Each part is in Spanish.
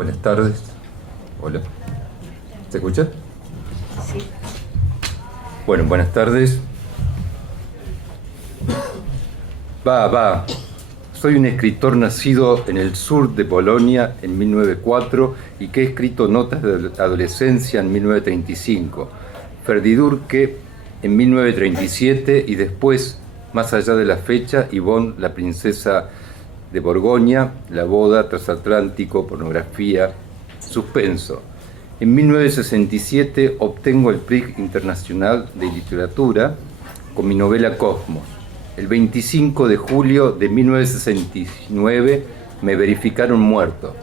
Buenas tardes. Hola. ¿Se escucha? Sí. Bueno, buenas tardes. Soy un escritor nacido en el sur de Polonia en 1904 y que he escrito notas de adolescencia en 1935, Ferdydurque en 1937 y después, más allá de la fecha, Yvonne, la princesa de Borgoña, La boda, Transatlántico, Pornografía, Suspenso. En 1967 obtengo el Prix Internacional de Literatura con mi novela Cosmos. El 25 de julio de 1969 me verificaron muerto.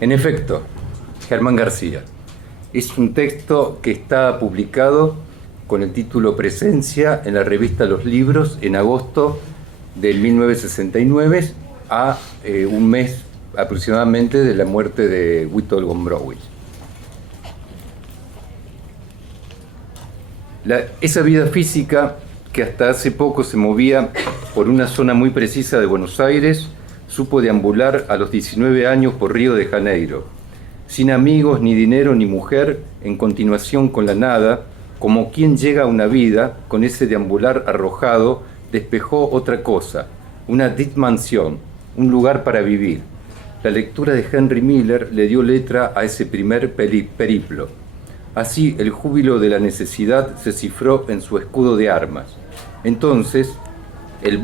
En efecto, Germán García. Es un texto que está publicado con el título Presencia en la revista Los Libros en agosto de 1969, a un mes aproximadamente de la muerte de Witold Gombrowicz. Esa vida física que hasta hace poco se movía por una zona muy precisa de Buenos Aires, supo deambular a los 19 años por Río de Janeiro, sin amigos, ni dinero, ni mujer, en continuación con la nada, como quien llega a una vida, con ese deambular arrojado, despejó otra cosa, una mansión, un lugar para vivir. La lectura de Henry Miller le dio letra a ese primer periplo. Así, el júbilo de la necesidad se cifró en su escudo de armas. Entonces, él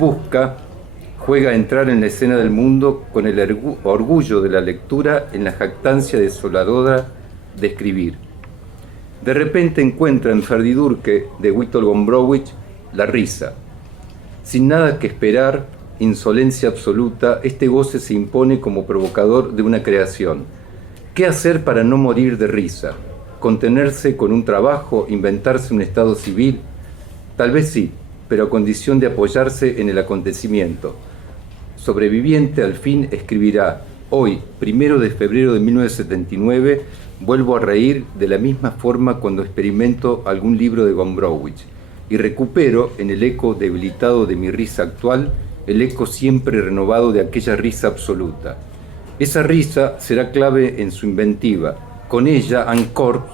juega a entrar en la escena del mundo con el orgullo de la lectura en la jactancia desoladora de escribir. De repente encuentra en Ferdydurque de Witold Gombrowicz la risa. Sin nada que esperar, insolencia absoluta, este goce se impone como provocador de una creación. ¿Qué hacer para no morir de risa? ¿Contenerse con un trabajo? ¿Inventarse un estado civil? Tal vez sí, pero a condición de apoyarse en el acontecimiento. Sobreviviente al fin escribirá: hoy, 1 de febrero de 1979, vuelvo a reír de la misma forma cuando experimento algún libro de Gombrowicz y recupero en el eco debilitado de mi risa actual el eco siempre renovado de aquella risa absoluta. Esa risa será clave en su inventiva. Con ella, Ancorp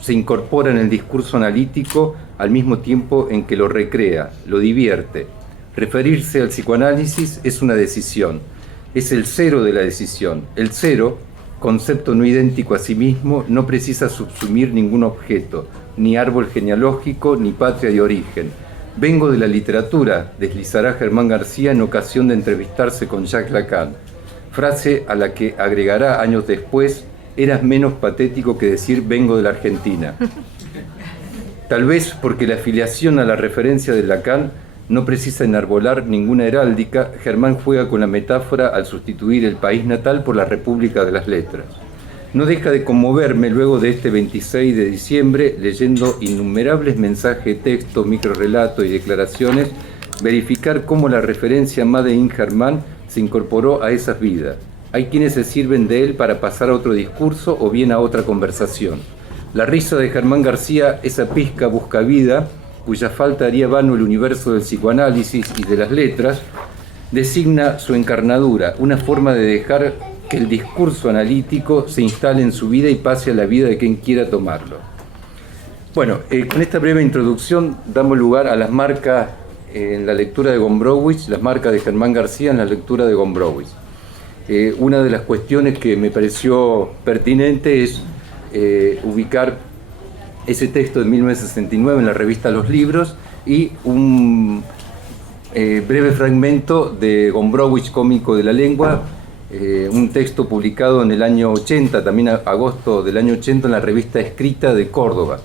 se incorpora en el discurso analítico al mismo tiempo en que lo recrea, lo divierte. Referirse al psicoanálisis es una decisión, es el cero de la decisión. El cero, concepto no idéntico a sí mismo, no precisa subsumir ningún objeto, ni árbol genealógico, ni patria de origen. Vengo de la literatura, deslizará Germán García en ocasión de entrevistarse con Jacques Lacan, frase a la que agregará años después: eras menos patético que decir vengo de la Argentina. Tal vez porque la afiliación a la referencia de Lacan no precisa enarbolar ninguna heráldica, Germán juega con la metáfora al sustituir el país natal por la República de las Letras. No deja de conmoverme luego de este 26 de diciembre, leyendo innumerables mensajes de texto, microrelatos y declaraciones, verificar cómo la referencia Made in Germán se incorporó a esas vidas. Hay quienes se sirven de él para pasar a otro discurso o bien a otra conversación. La risa de Germán García, esa pizca buscavida, cuya falta haría vano el universo del psicoanálisis y de las letras, designa su encarnadura, una forma de dejar que el discurso analítico se instale en su vida y pase a la vida de quien quiera tomarlo. Bueno, con esta breve introducción damos lugar a las marcas en la lectura de Gombrowicz, las marcas de Germán García en la lectura de Gombrowicz. Una de las cuestiones que me pareció pertinente es ubicar ese texto de 1969 en la revista Los Libros y un breve fragmento de Gombrowicz, Cómico de la Lengua, un texto publicado en el año 80, también agosto del año 80, en la revista Escrita de Córdoba.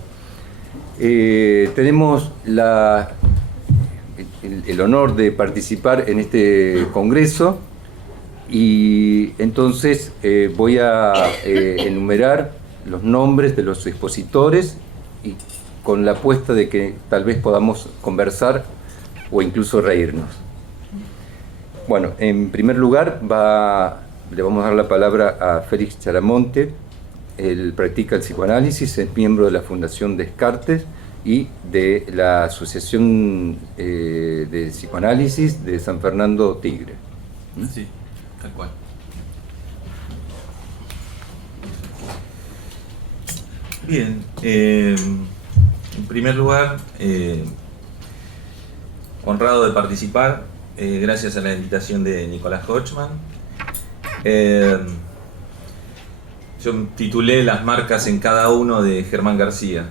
Tenemos el honor de participar en este congreso y entonces voy a enumerar los nombres de los expositores y con la apuesta de que tal vez podamos conversar o incluso reírnos. Bueno, en primer lugar le vamos a dar la palabra a Félix Charamonte. Él practica el psicoanálisis, es miembro de la Fundación Descartes y de la Asociación de Psicoanálisis de San Fernando Tigre. Sí, tal cual. Bien, en primer lugar, honrado de participar, gracias a la invitación de Nicolás Hochman. Yo titulé Las marcas en cada uno de Germán García.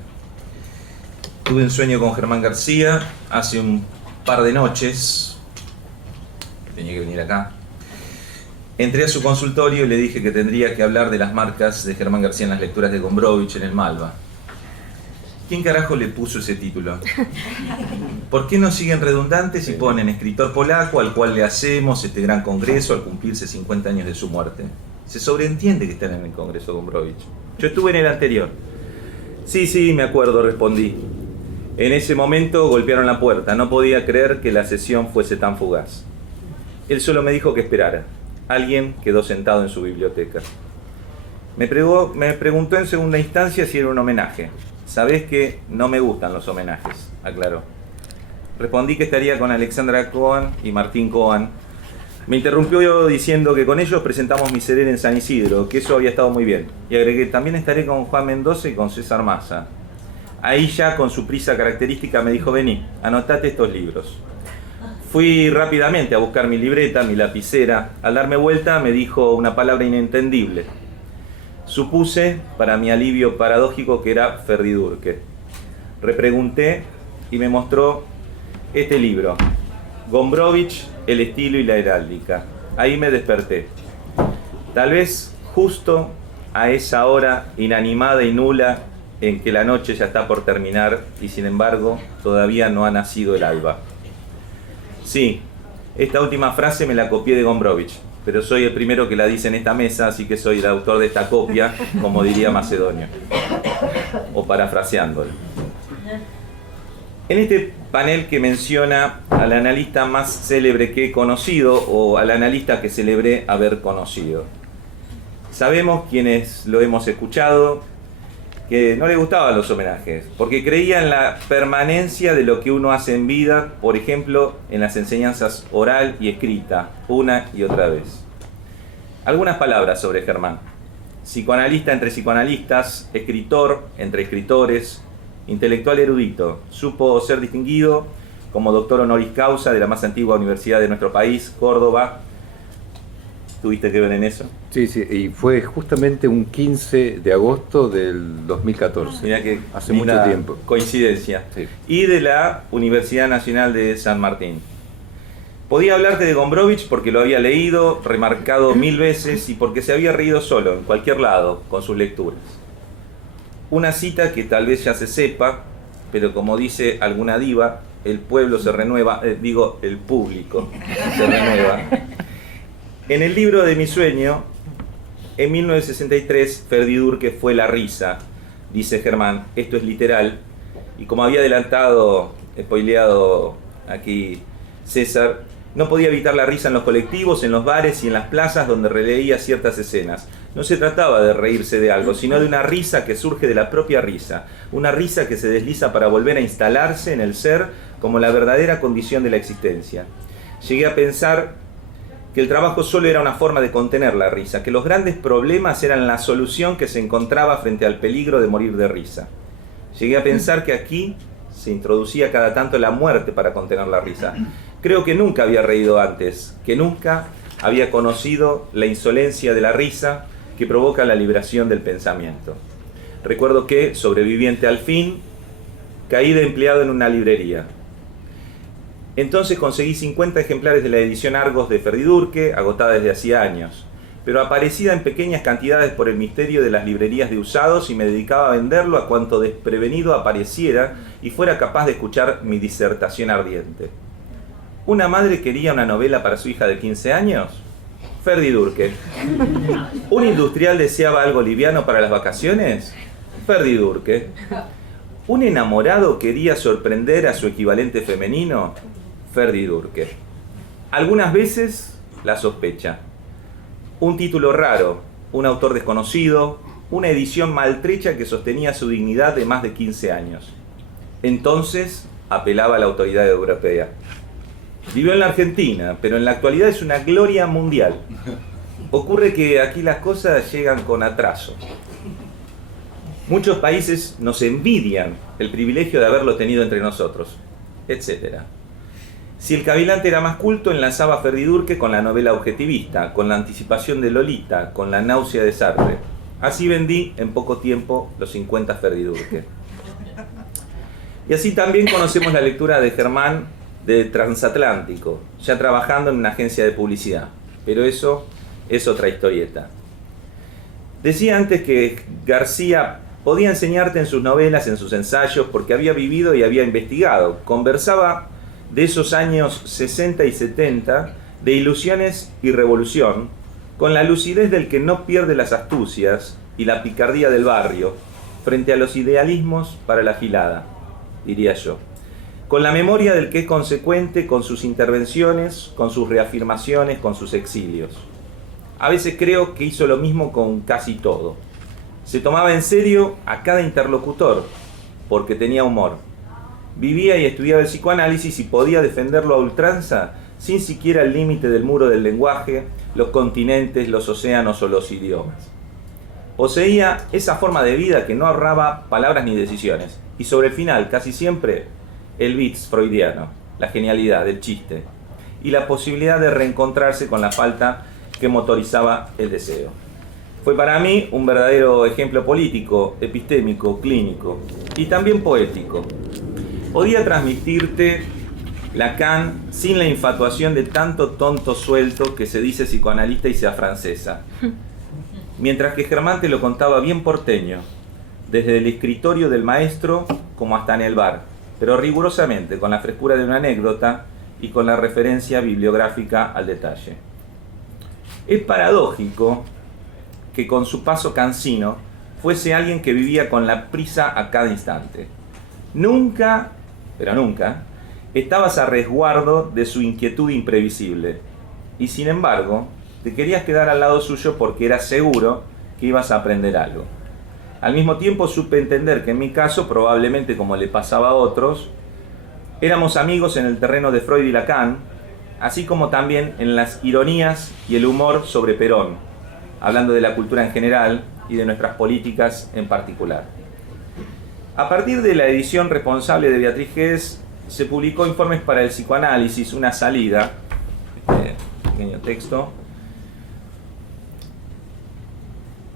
Tuve un sueño con Germán García hace un par de noches, tenía que venir acá. Entré a su consultorio y le dije que tendría que hablar de las marcas de Germán García en las lecturas de Gombrowicz en el Malva. ¿Quién carajo le puso ese título? ¿Por qué no siguen redundantes y ponen escritor polaco al cual le hacemos este gran congreso al cumplirse 50 años de su muerte? Se sobreentiende que están en el congreso Gombrowicz. Yo estuve en el anterior. Sí, me acuerdo, respondí. En ese momento golpearon la puerta. No podía creer que la sesión fuese tan fugaz. Él solo me dijo que esperara. Alguien quedó sentado en su biblioteca. Me preguntó en segunda instancia si era un homenaje. Sabés que no me gustan los homenajes, aclaró. Respondí que estaría con Alexandra Cohen y Martín Cohen. Me interrumpió diciendo que con ellos presentamos Miserere en San Isidro, que eso había estado muy bien. Y agregué, también estaré con Juan Mendoza y con César Massa. Ahí ya, con su prisa característica, me dijo, vení, anotate estos libros. Fui rápidamente a buscar mi libreta, mi lapicera. Al darme vuelta me dijo una palabra inentendible. Supuse, para mi alivio paradójico, que era Ferdidurque. Repregunté y me mostró este libro, Gombrowicz, el estilo y la heráldica. Ahí me desperté. Tal vez justo a esa hora inanimada y nula en que la noche ya está por terminar y sin embargo todavía no ha nacido el alba. Sí, esta última frase me la copié de Gombrowicz, pero soy el primero que la dice en esta mesa, así que soy el autor de esta copia, como diría Macedonio, o parafraseándolo. En este panel que menciona al analista más célebre que he conocido, o al analista que celebré haber conocido. Sabemos, quienes lo hemos escuchado, que no le gustaban los homenajes, porque creía en la permanencia de lo que uno hace en vida, por ejemplo, en las enseñanzas oral y escrita, una y otra vez. Algunas palabras sobre Germán. Psicoanalista entre psicoanalistas, escritor entre escritores, intelectual erudito. Supo ser distinguido como doctor honoris causa de la más antigua universidad de nuestro país, Córdoba. ¿Tuviste que ver en eso? Sí, y fue justamente un 15 de agosto del 2014. Mirá que hace mucho tiempo. Coincidencia. Sí. Y de la Universidad Nacional de San Martín. Podía hablarte de Gombrowicz porque lo había leído, remarcado 1000 veces y porque se había reído solo, en cualquier lado, con sus lecturas. Una cita que tal vez ya se sepa, pero como dice alguna diva, el pueblo se renueva, el público se renueva. En el libro de mi sueño, en 1963, Ferdidurque fue la risa, dice Germán. Esto es literal. Y como había adelantado, spoileado aquí César, no podía evitar la risa en los colectivos, en los bares y en las plazas donde releía ciertas escenas. No se trataba de reírse de algo, sino de una risa que surge de la propia risa. Una risa que se desliza para volver a instalarse en el ser como la verdadera condición de la existencia. Llegué a pensar que el trabajo solo era una forma de contener la risa, que los grandes problemas eran la solución que se encontraba frente al peligro de morir de risa. Llegué a pensar que aquí se introducía cada tanto la muerte para contener la risa. Creo que nunca había reído antes, que nunca había conocido la insolencia de la risa que provoca la liberación del pensamiento. Recuerdo que, sobreviviente al fin, caí de empleado en una librería. Entonces conseguí 50 ejemplares de la edición Argos de Ferdidurque, agotada desde hacía años, pero aparecida en pequeñas cantidades por el misterio de las librerías de usados y me dedicaba a venderlo a cuanto desprevenido apareciera y fuera capaz de escuchar mi disertación ardiente. ¿Una madre quería una novela para su hija de 15 años? Ferdidurque. ¿Un industrial deseaba algo liviano para las vacaciones? Ferdidurque. ¿Un enamorado quería sorprender a su equivalente femenino? Ferdidurque. Algunas veces la sospecha. Un título raro, un autor desconocido, una edición maltrecha que sostenía su dignidad de más de 15 años. Entonces apelaba a la autoridad europea. Vivió en la Argentina, pero en la actualidad es una gloria mundial. Ocurre que aquí las cosas llegan con atraso. Muchos países nos envidian el privilegio de haberlo tenido entre nosotros, etc. Si el cavilante era más culto, enlazaba a Ferdidurque con la novela objetivista, con la anticipación de Lolita, con la náusea de Sartre. Así vendí en poco tiempo los 50 Ferdidurque. Y así también conocemos la lectura de Germán de Transatlántico, ya trabajando en una agencia de publicidad. Pero eso es otra historieta. Decía antes que García podía enseñarte en sus novelas, en sus ensayos, porque había vivido y había investigado. Conversaba de esos años 60 y 70, de ilusiones y revolución, con la lucidez del que no pierde las astucias y la picardía del barrio, frente a los idealismos para la gilada, diría yo. Con la memoria del que es consecuente con sus intervenciones, con sus reafirmaciones, con sus exilios. A veces creo que hizo lo mismo con casi todo. Se tomaba en serio a cada interlocutor, porque tenía humor. Vivía y estudiaba el psicoanálisis y podía defenderlo a ultranza, sin siquiera el límite del muro del lenguaje, los continentes, los océanos o los idiomas. Poseía esa forma de vida que no ahorraba palabras ni decisiones, y sobre el final, casi siempre, el bits freudiano, la genialidad, el chiste, y la posibilidad de reencontrarse con la falta que motorizaba el deseo. Fue para mí un verdadero ejemplo político, epistémico, clínico y también poético. Podía transmitirte Lacan sin la infatuación de tanto tonto suelto que se dice psicoanalista y se afrancesa. Mientras que Germán te lo contaba bien porteño, desde el escritorio del maestro como hasta en el bar, pero rigurosamente, con la frescura de una anécdota y con la referencia bibliográfica al detalle. Es paradójico que con su paso cansino fuese alguien que vivía con la prisa a cada instante. Nunca, pero nunca, estabas a resguardo de su inquietud imprevisible. Y sin embargo, te querías quedar al lado suyo porque eras seguro que ibas a aprender algo. Al mismo tiempo supe entender que en mi caso, probablemente como le pasaba a otros, éramos amigos en el terreno de Freud y Lacan, así como también en las ironías y el humor sobre Perón, hablando de la cultura en general y de nuestras políticas en particular. A partir de la edición responsable de Beatriz Guedes, se publicó Informes para el Psicoanálisis, una salida, este pequeño texto,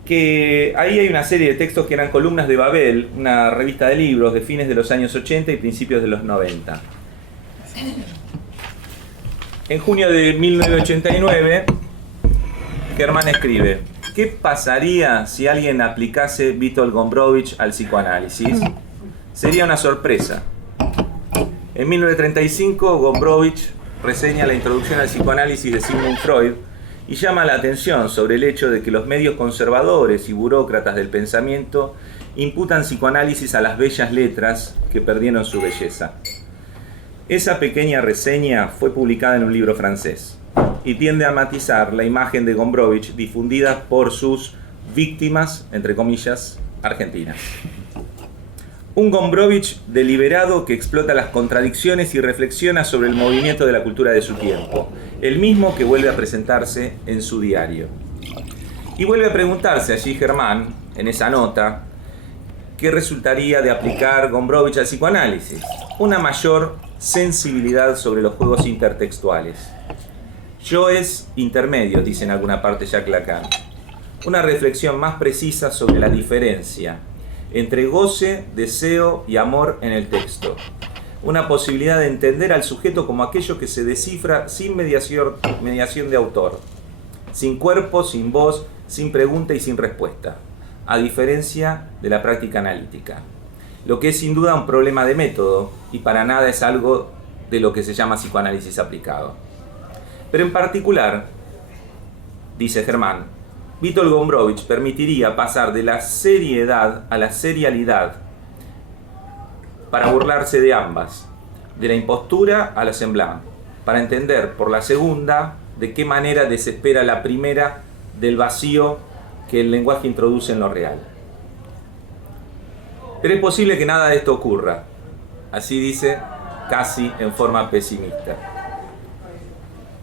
que ahí hay una serie de textos que eran columnas de Babel, una revista de libros de fines de los años 80 y principios de los 90. En junio de 1989, Germán escribe: ¿qué pasaría si alguien aplicase Witold Gombrowicz al psicoanálisis? Sería una sorpresa. En 1935, Gombrowicz reseña la introducción al psicoanálisis de Sigmund Freud y llama la atención sobre el hecho de que los medios conservadores y burócratas del pensamiento imputan psicoanálisis a las bellas letras que perdieron su belleza. Esa pequeña reseña fue publicada en un libro francés y tiende a matizar la imagen de Gombrowicz difundida por sus víctimas, entre comillas, argentinas. Un Gombrowicz deliberado que explota las contradicciones y reflexiona sobre el movimiento de la cultura de su tiempo, el mismo que vuelve a presentarse en su diario. Y vuelve a preguntarse allí Germán, en esa nota, ¿qué resultaría de aplicar Gombrowicz al psicoanálisis? Una mayor sensibilidad sobre los juegos intertextuales. Yo es intermedio, dice en alguna parte Jacques Lacan. Una reflexión más precisa sobre la diferencia entre goce, deseo y amor en el texto. Una posibilidad de entender al sujeto como aquello que se descifra sin mediación de autor, sin cuerpo, sin voz, sin pregunta y sin respuesta, a diferencia de la práctica analítica. Lo que es sin duda un problema de método y para nada es algo de lo que se llama psicoanálisis aplicado. Pero en particular, dice Germán, Witold Gombrowicz permitiría pasar de la seriedad a la serialidad para burlarse de ambas, de la impostura a la semblanza, para entender por la segunda de qué manera desespera la primera del vacío que el lenguaje introduce en lo real. Pero es posible que nada de esto ocurra, así dice casi en forma pesimista.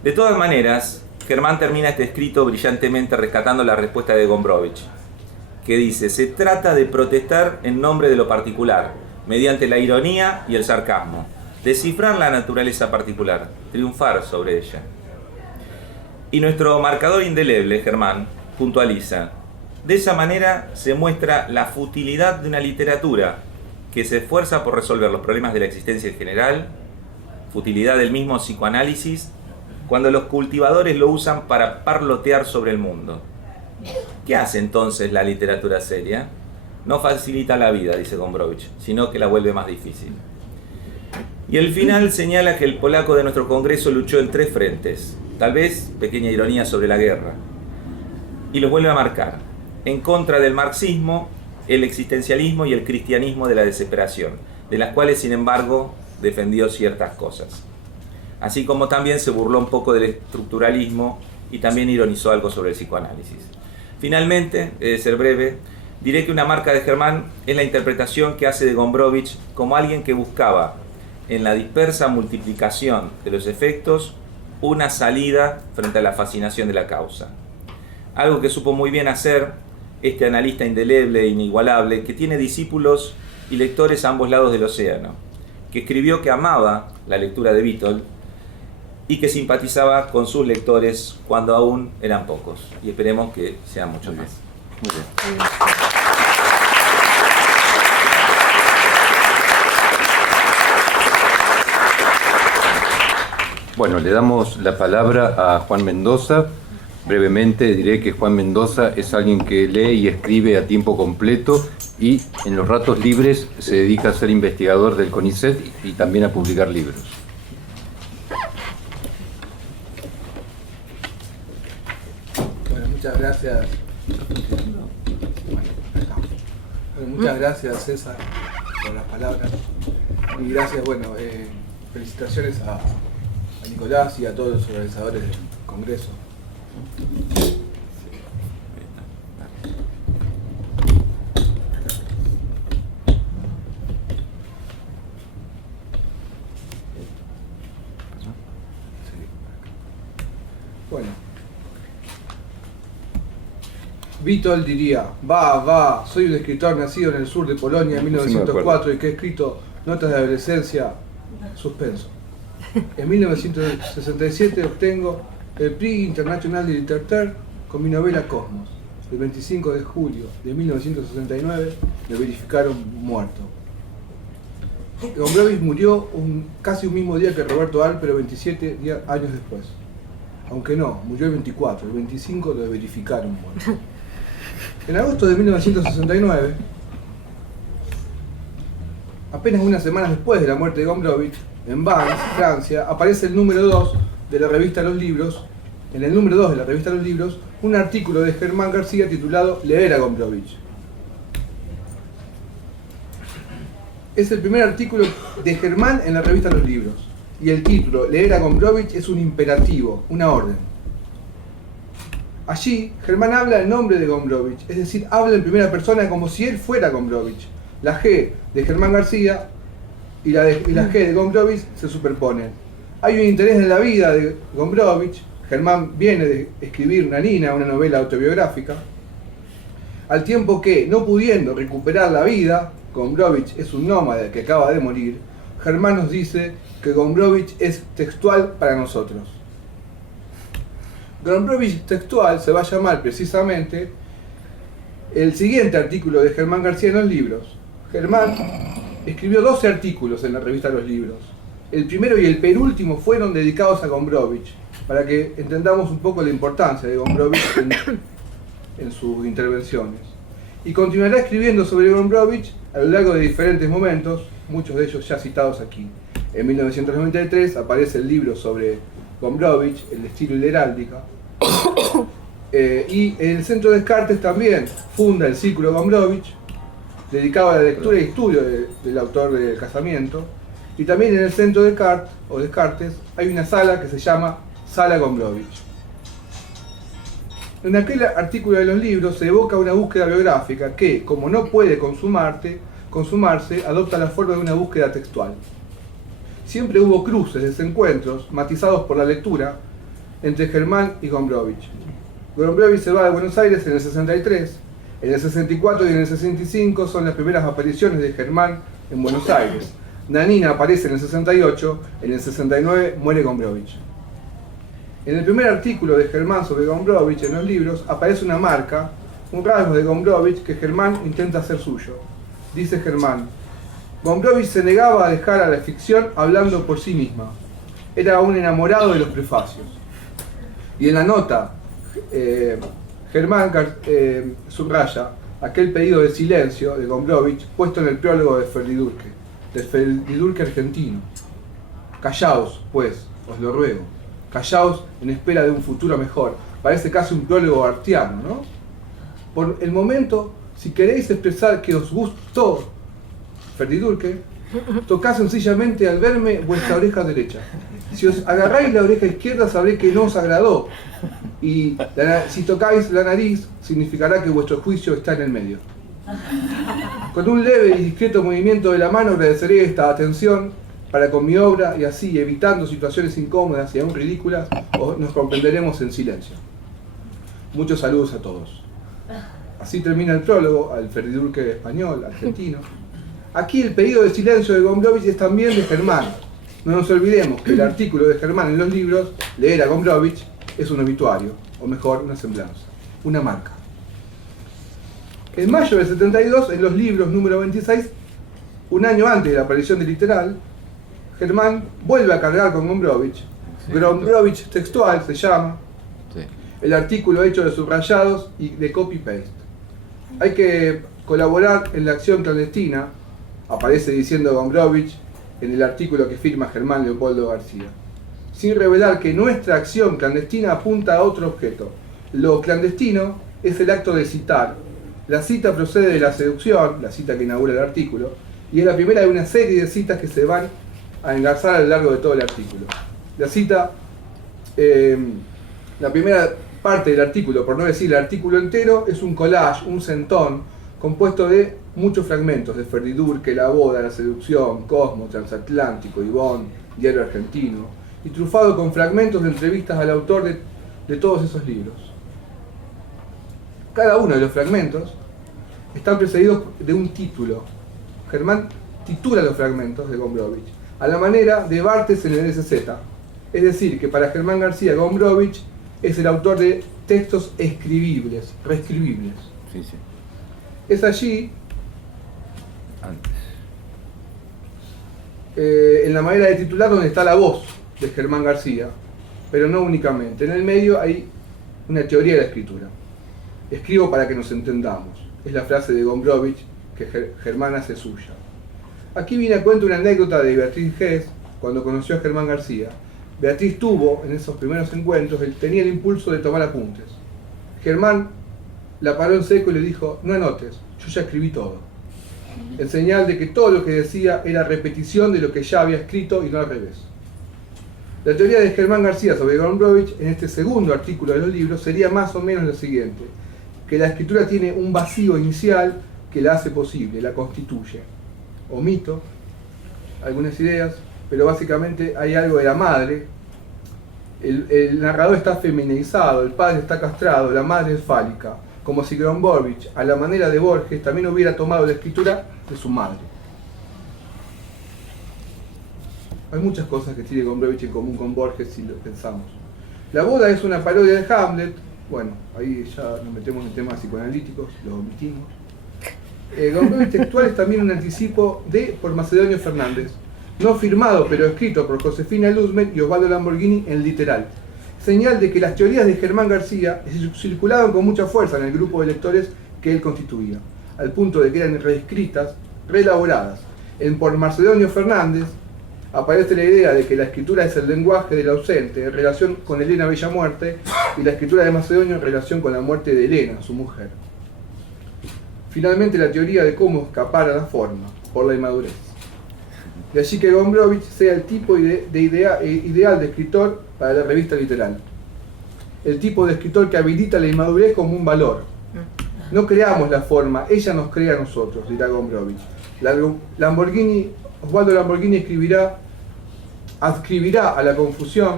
De todas maneras, Germán termina este escrito brillantemente rescatando la respuesta de Gombrowicz. que dice: se trata de protestar en nombre de lo particular, mediante la ironía y el sarcasmo, descifrar la naturaleza particular, triunfar sobre ella. Y nuestro marcador indeleble, Germán, puntualiza: de esa manera se muestra la futilidad de una literatura que se esfuerza por resolver los problemas de la existencia en general, futilidad del mismo psicoanálisis, cuando los cultivadores lo usan para parlotear sobre el mundo. ¿Qué hace entonces la literatura seria? No facilita la vida, dice Gombrowicz, sino que la vuelve más difícil. Y el final señala que el polaco de nuestro Congreso luchó en 3 frentes, tal vez pequeña ironía sobre la guerra, y los vuelve a marcar: en contra del marxismo, el existencialismo y el cristianismo de la desesperación, de las cuales, sin embargo, defendió ciertas cosas. Así como también se burló un poco del estructuralismo y también ironizó algo sobre el psicoanálisis. Finalmente, de ser breve, diré que una marca de Germán es la interpretación que hace de Gombrowicz como alguien que buscaba, en la dispersa multiplicación de los efectos, una salida frente a la fascinación de la causa. Algo que supo muy bien hacer este analista indeleble e inigualable, que tiene discípulos y lectores a ambos lados del océano, que escribió que amaba la lectura de Beatles y que simpatizaba con sus lectores cuando aún eran pocos. Y esperemos que sean muchos más. Muy bien. Bueno, le damos la palabra a Juan Mendoza. Brevemente diré que Juan Mendoza es alguien que lee y escribe a tiempo completo y en los ratos libres se dedica a ser investigador del CONICET y también a publicar libros. Bueno, muchas gracias. Muchas gracias, César, por las palabras. Y gracias, felicitaciones a Nicolás y a todos los organizadores del Congreso. Bueno, Witold diría: va, soy un escritor nacido en el sur de Polonia en 1904 y que he escrito notas de adolescencia, suspenso. En 1967 obtengo el Prix International de Literature con mi novela Cosmos. El 25 de julio de 1969 me verificaron muerto. Gombrowicz murió casi un mismo día que Roberto All, pero 27 años después. Aunque no, murió el 24, el 25 lo verificaron muerto. En agosto de 1969, apenas unas semanas después de la muerte de Gombrowicz, en Vannes, Francia, aparece el número 2 de la revista Los Libros, en el número 2 de la revista Los Libros, un artículo de Germán García titulado Leer a Gombrowicz. Es el primer artículo de Germán en la revista Los Libros, y el título, Leer a Gombrowicz, es un imperativo, una orden. Allí, Germán habla en nombre de Gombrowicz, es decir, habla en primera persona como si él fuera Gombrowicz. La G de Germán García y la G de Gombrowicz se superponen. Hay un interés en la vida de Gombrowicz. Germán viene de escribir Nanina, una novela autobiográfica, al tiempo que, no pudiendo recuperar la vida, Gombrowicz es un nómada que acaba de morir. Germán nos dice que Gombrowicz es textual para nosotros. Gombrowicz textual se va a llamar precisamente el siguiente artículo de Germán García en Los Libros. Germán escribió 12 artículos en la revista Los Libros. El primero y el penúltimo fueron dedicados a Gombrowicz, para que entendamos un poco la importancia de Gombrowicz en sus intervenciones. Y continuará escribiendo sobre Gombrowicz a lo largo de diferentes momentos, muchos de ellos ya citados aquí. En 1993 aparece el libro sobre Gombrowicz, El estilo y la heráldica. Y en el Centro Descartes también funda el Círculo Gombrowicz, dedicado a la lectura y estudio del autor del Casamiento. Y también en el Centro Descartes hay una sala que se llama Sala Gombrowicz. En aquel artículo de Los Libros se evoca una búsqueda biográfica que, como no puede consumarse, adopta la forma de una búsqueda textual. Siempre hubo cruces, desencuentros, matizados por la lectura, entre Germán y Gombrowicz. Gombrowicz se va de Buenos Aires en el 63, En el 64 y en el 65 son las primeras apariciones de Germán en Buenos Aires. Nanina aparece en el 68, en el 69 muere Gombrowicz. En el primer artículo de Germán sobre Gombrowicz en los libros aparece una marca, un rasgo de Gombrowicz que Germán intenta hacer suyo. Dice Germán: Gombrowicz se negaba a dejar a la ficción hablando por sí misma. Era un enamorado de los prefacios. Y en la nota, Germán subraya aquel pedido de silencio de Gombrowicz puesto en el prólogo de Ferdidurque, del Ferdidurque argentino. Callaos, pues, os lo ruego. Callaos en espera de un futuro mejor. Parece casi un prólogo artiano, ¿no? Por el momento, si queréis expresar que os gustó Ferdidurque, tocad sencillamente al verme vuestra oreja derecha. Si os agarráis la oreja izquierda, sabréis que no os agradó. Y si tocáis la nariz, significará que vuestro juicio está en el medio. Con un leve y discreto movimiento de la mano agradeceré esta atención para con mi obra, y así, evitando situaciones incómodas y aún ridículas, nos comprenderemos en silencio. Muchos saludos a todos. Así termina el prólogo al Ferdidurque español, argentino. Aquí el pedido de silencio de Gombrowicz es también de Germán. No nos olvidemos que el artículo de Germán en los libros, leer a Gombrowicz, es un obituario, o mejor, una semblanza, una marca. En mayo del 72, en los libros número 26, un año antes de la aparición de Literal, Germán vuelve a cargar con Gombrowicz. Sí, Gombrowicz textual se llama, sí. El artículo hecho de subrayados y de copy-paste. Hay que colaborar en la acción clandestina, aparece diciendo Gombrowicz en el artículo que firma Germán Leopoldo García, sin revelar que nuestra acción clandestina apunta a otro objeto. Lo clandestino es el acto de citar. La cita procede de la seducción, la cita que inaugura el artículo, y es la primera de una serie de citas que se van a engarzar a lo largo de todo el artículo. La cita, la primera parte del artículo, por no decir el artículo entero, es un collage, un centón, compuesto de muchos fragmentos de Ferdidurque, La Boda, La Seducción, Cosmo, Transatlántico, Ivón, Diario Argentino, y trufado con fragmentos de entrevistas al autor de todos esos libros. Cada uno de los fragmentos están precedidos de un título. Germán titula los fragmentos de Gombrowicz a la manera de Barthes en el NSZ. Es decir, que para Germán García, Gombrowicz es el autor de textos escribibles, reescribibles. Sí, sí. Es allí, en la manera de titular, donde está la voz de Germán García, pero no únicamente. En el medio hay una teoría de la escritura. Escribo para que nos entendamos. Es la frase de Gombrowicz que Germán hace suya. Aquí viene a cuento una anécdota de Beatriz Hess cuando conoció a Germán García. Beatriz tuvo, en esos primeros encuentros, tenía el impulso de tomar apuntes. Germán la paró en seco y le dijo: no anotes, yo ya escribí todo. En señal de que todo lo que decía era repetición de lo que ya había escrito y no al revés. La teoría de Germán García sobre Gombrowicz en este segundo artículo de los libros sería más o menos la siguiente: que la escritura tiene un vacío inicial que la hace posible, la constituye. Omito algunas ideas, pero básicamente hay algo de la madre. El narrador está feminizado, el padre está castrado, la madre es fálica, como si Gombrowicz, a la manera de Borges, también hubiera tomado la escritura de su madre. Hay muchas cosas que tiene Gombrowicz en común con Borges si lo pensamos. La Boda es una parodia de Hamlet. Bueno, ahí ya nos metemos en temas psicoanalíticos, lo omitimos. Gombrowicz textual es también un anticipo de Por Macedonio Fernández, no firmado pero escrito por Josefina Luzmen y Osvaldo Lamborghini en Literal, señal de que las teorías de Germán García circulaban con mucha fuerza en el grupo de lectores que él constituía, al punto de que eran reescritas, reelaboradas. En Por Macedonio Fernández aparece la idea de que la escritura es el lenguaje del ausente en relación con Elena Bellamuerte, y la escritura de Macedonio en relación con la muerte de Elena, su mujer. Finalmente, la teoría de cómo escapar a la forma, por la inmadurez. De allí que Gombrowicz sea el tipo ideal de escritor para la revista Literal. El tipo de escritor que habilita la inmadurez como un valor. No creamos la forma, ella nos crea a nosotros, dirá Gombrowicz. Osvaldo Lamborghini adscribirá a la confusión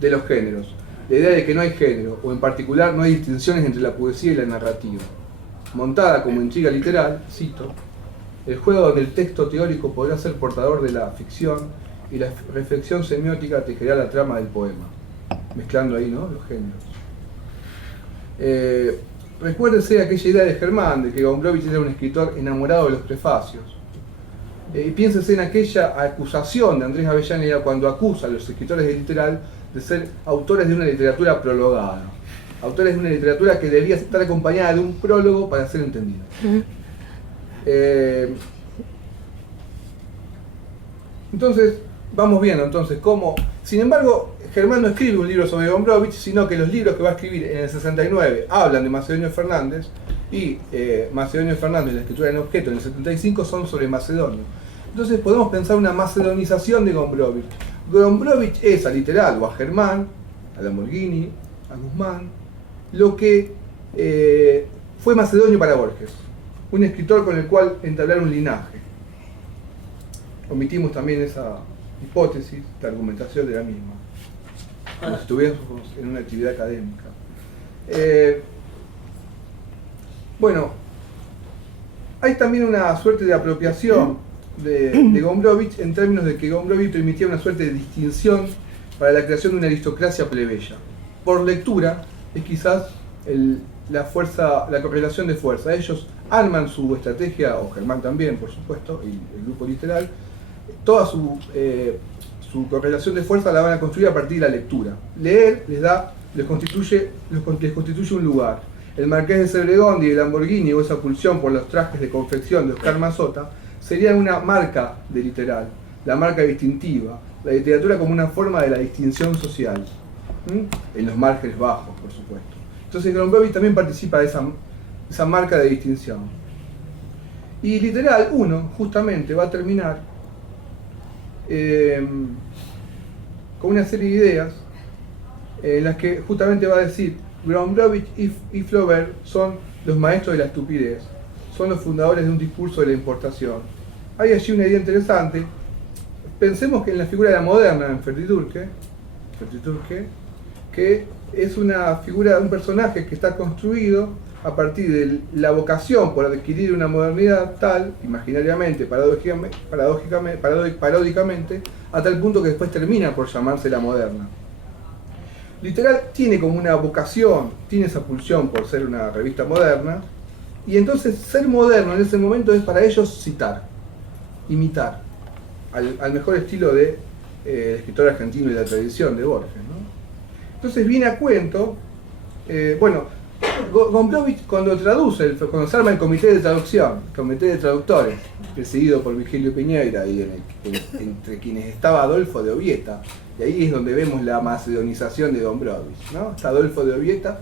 de los géneros la idea de que no hay género, o en particular no hay distinciones entre la poesía y la narrativa. montada como intriga literal, cito, el juego donde el texto teórico podrá ser portador de la ficción y la reflexión semiótica tejerá la trama del poema, mezclando ahí, ¿no?, los géneros. Recuérdese aquella idea de Germán, de que Gombrowicz era un escritor enamorado de los prefacios. Y piénsese en aquella acusación de Andrés Avellaneda cuando acusa a los escritores de literal de ser autores de una literatura prologada, autores de una literatura que debía estar acompañada de un prólogo para ser entendida. Entonces, vamos viendo entonces cómo, sin embargo, Germán no escribe un libro sobre Gombrowicz, sino que los libros que va a escribir en el 69 hablan de Macedonio Fernández y Macedonio Fernández, la escritura en objeto, en el 75 son sobre Macedonio. Entonces podemos pensar una macedonización de Gombrowicz. Gombrowicz es a literal o a Germán, a Lamborghini, a Guzmán, lo que fue Macedonio para Borges, un escritor con el cual entablar un linaje. Omitimos también esa hipótesis de argumentación de la misma, como si estuviéramos en una actividad académica. Bueno, hay también una suerte de apropiación de Gombrowicz en términos de que Gombrowicz emitía una suerte de distinción para la creación de una aristocracia plebeya. Por lectura es quizás la correlación de fuerza. Ellos arman su estrategia, o Germán también, por supuesto, y el grupo literal, toda su correlación de fuerza la van a construir a partir de la lectura. Leer les constituye un lugar. El Marqués de Sebregondi y el Lamborghini, o esa pulsión por los trajes de confección de Oscar Mazota, serían una marca de literal, la marca distintiva, la literatura como una forma de la distinción social, en los márgenes bajos, por supuesto. Entonces Gombrowicz también participa de esa marca de distinción. Y literal 1, justamente, va a terminar con una serie de ideas en las que justamente va a decir: Gombrowicz y Flaubert son los maestros de la estupidez, son los fundadores de un discurso de la importación. Hay allí una idea interesante. Pensemos que en la figura de la moderna en Ferdinand, que es una figura de un personaje que está construido a partir de la vocación por adquirir una modernidad tal, imaginariamente, paródicamente, a tal punto que después termina por llamarse la moderna. Literal tiene como una vocación, tiene esa pulsión por ser una revista moderna, y entonces ser moderno en ese momento es para ellos citar, imitar, al mejor estilo de escritor argentino y de la tradición de Borges, ¿no? Entonces viene a cuento, Gombrowicz cuando se arma el comité de traducción, el comité de traductores, presidido por Virgilio Piñeira y entre quienes estaba Adolfo de Ovieta, y ahí es donde vemos la macedonización de Gombrowicz, ¿no? Está Adolfo de Ovieta,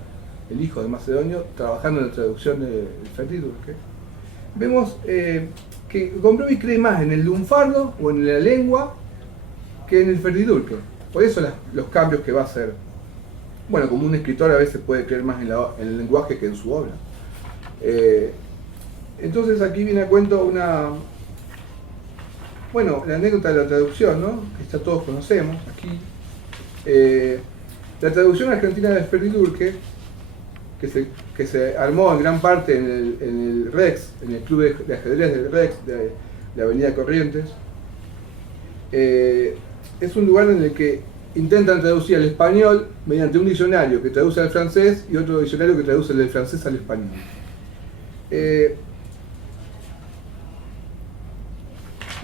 el hijo de Macedonio, trabajando en la traducción de Ferdinand. Vemos que Gombrowicz cree más en el lunfardo o en la lengua que en el Ferdidurque. Por eso los cambios que va a hacer. Bueno, como un escritor a veces puede creer más en el lenguaje que en su obra. Entonces aquí viene a cuento la anécdota de la traducción, ¿no?, que ya todos conocemos aquí. La traducción argentina de Ferdidurque, que se armó en gran parte en el Rex, en el club de ajedrez del Rex de Avenida Corrientes, es un lugar en el que intentan traducir al español mediante un diccionario que traduce al francés y otro diccionario que traduce del francés al español.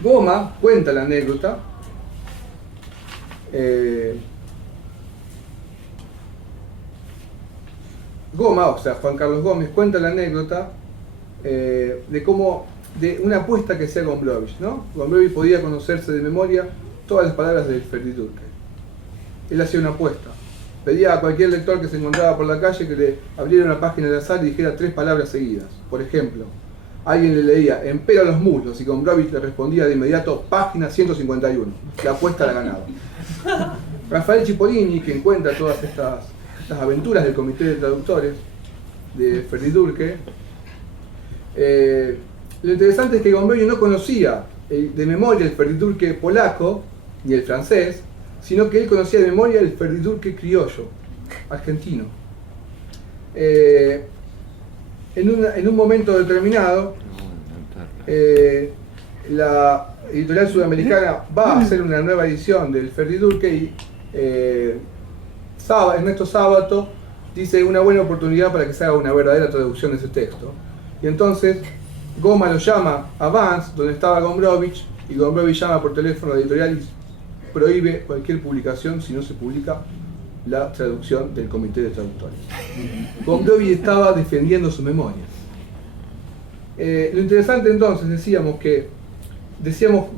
Goma cuenta la anécdota. Goma, o sea, Juan Carlos Gómez, cuenta la anécdota de una apuesta que hacía Gombrowicz, ¿no? Gombrowicz podía conocerse de memoria todas las palabras del Ferdidurque. Él hacía una apuesta. Pedía a cualquier lector que se encontraba por la calle que le abriera una página de azar y dijera 3 palabras seguidas. Por ejemplo, alguien le leía "empero los muslos" y Gombrowicz le respondía de inmediato "página 151". La apuesta la ganaba. Rafael Cipollini, que encuentra todas estas aventuras del comité de traductores de Ferdidurque, lo interesante es que Gombrowicz no conocía de memoria el Ferdidurque polaco ni el francés, sino que él conocía de memoria el Ferdidurque criollo, argentino. en un momento determinado, la editorial sudamericana va a hacer una nueva edición del Ferdidurque y Ernesto Sábato dice una buena oportunidad para que se haga una verdadera traducción de ese texto. Y entonces Goma lo llama a Vance, donde estaba Gombrowicz, y Gombrowicz llama por teléfono a la editorial y prohíbe cualquier publicación si no se publica la traducción del comité de traductores. Gombrowicz estaba defendiendo su memoria. Lo interesante entonces, decíamos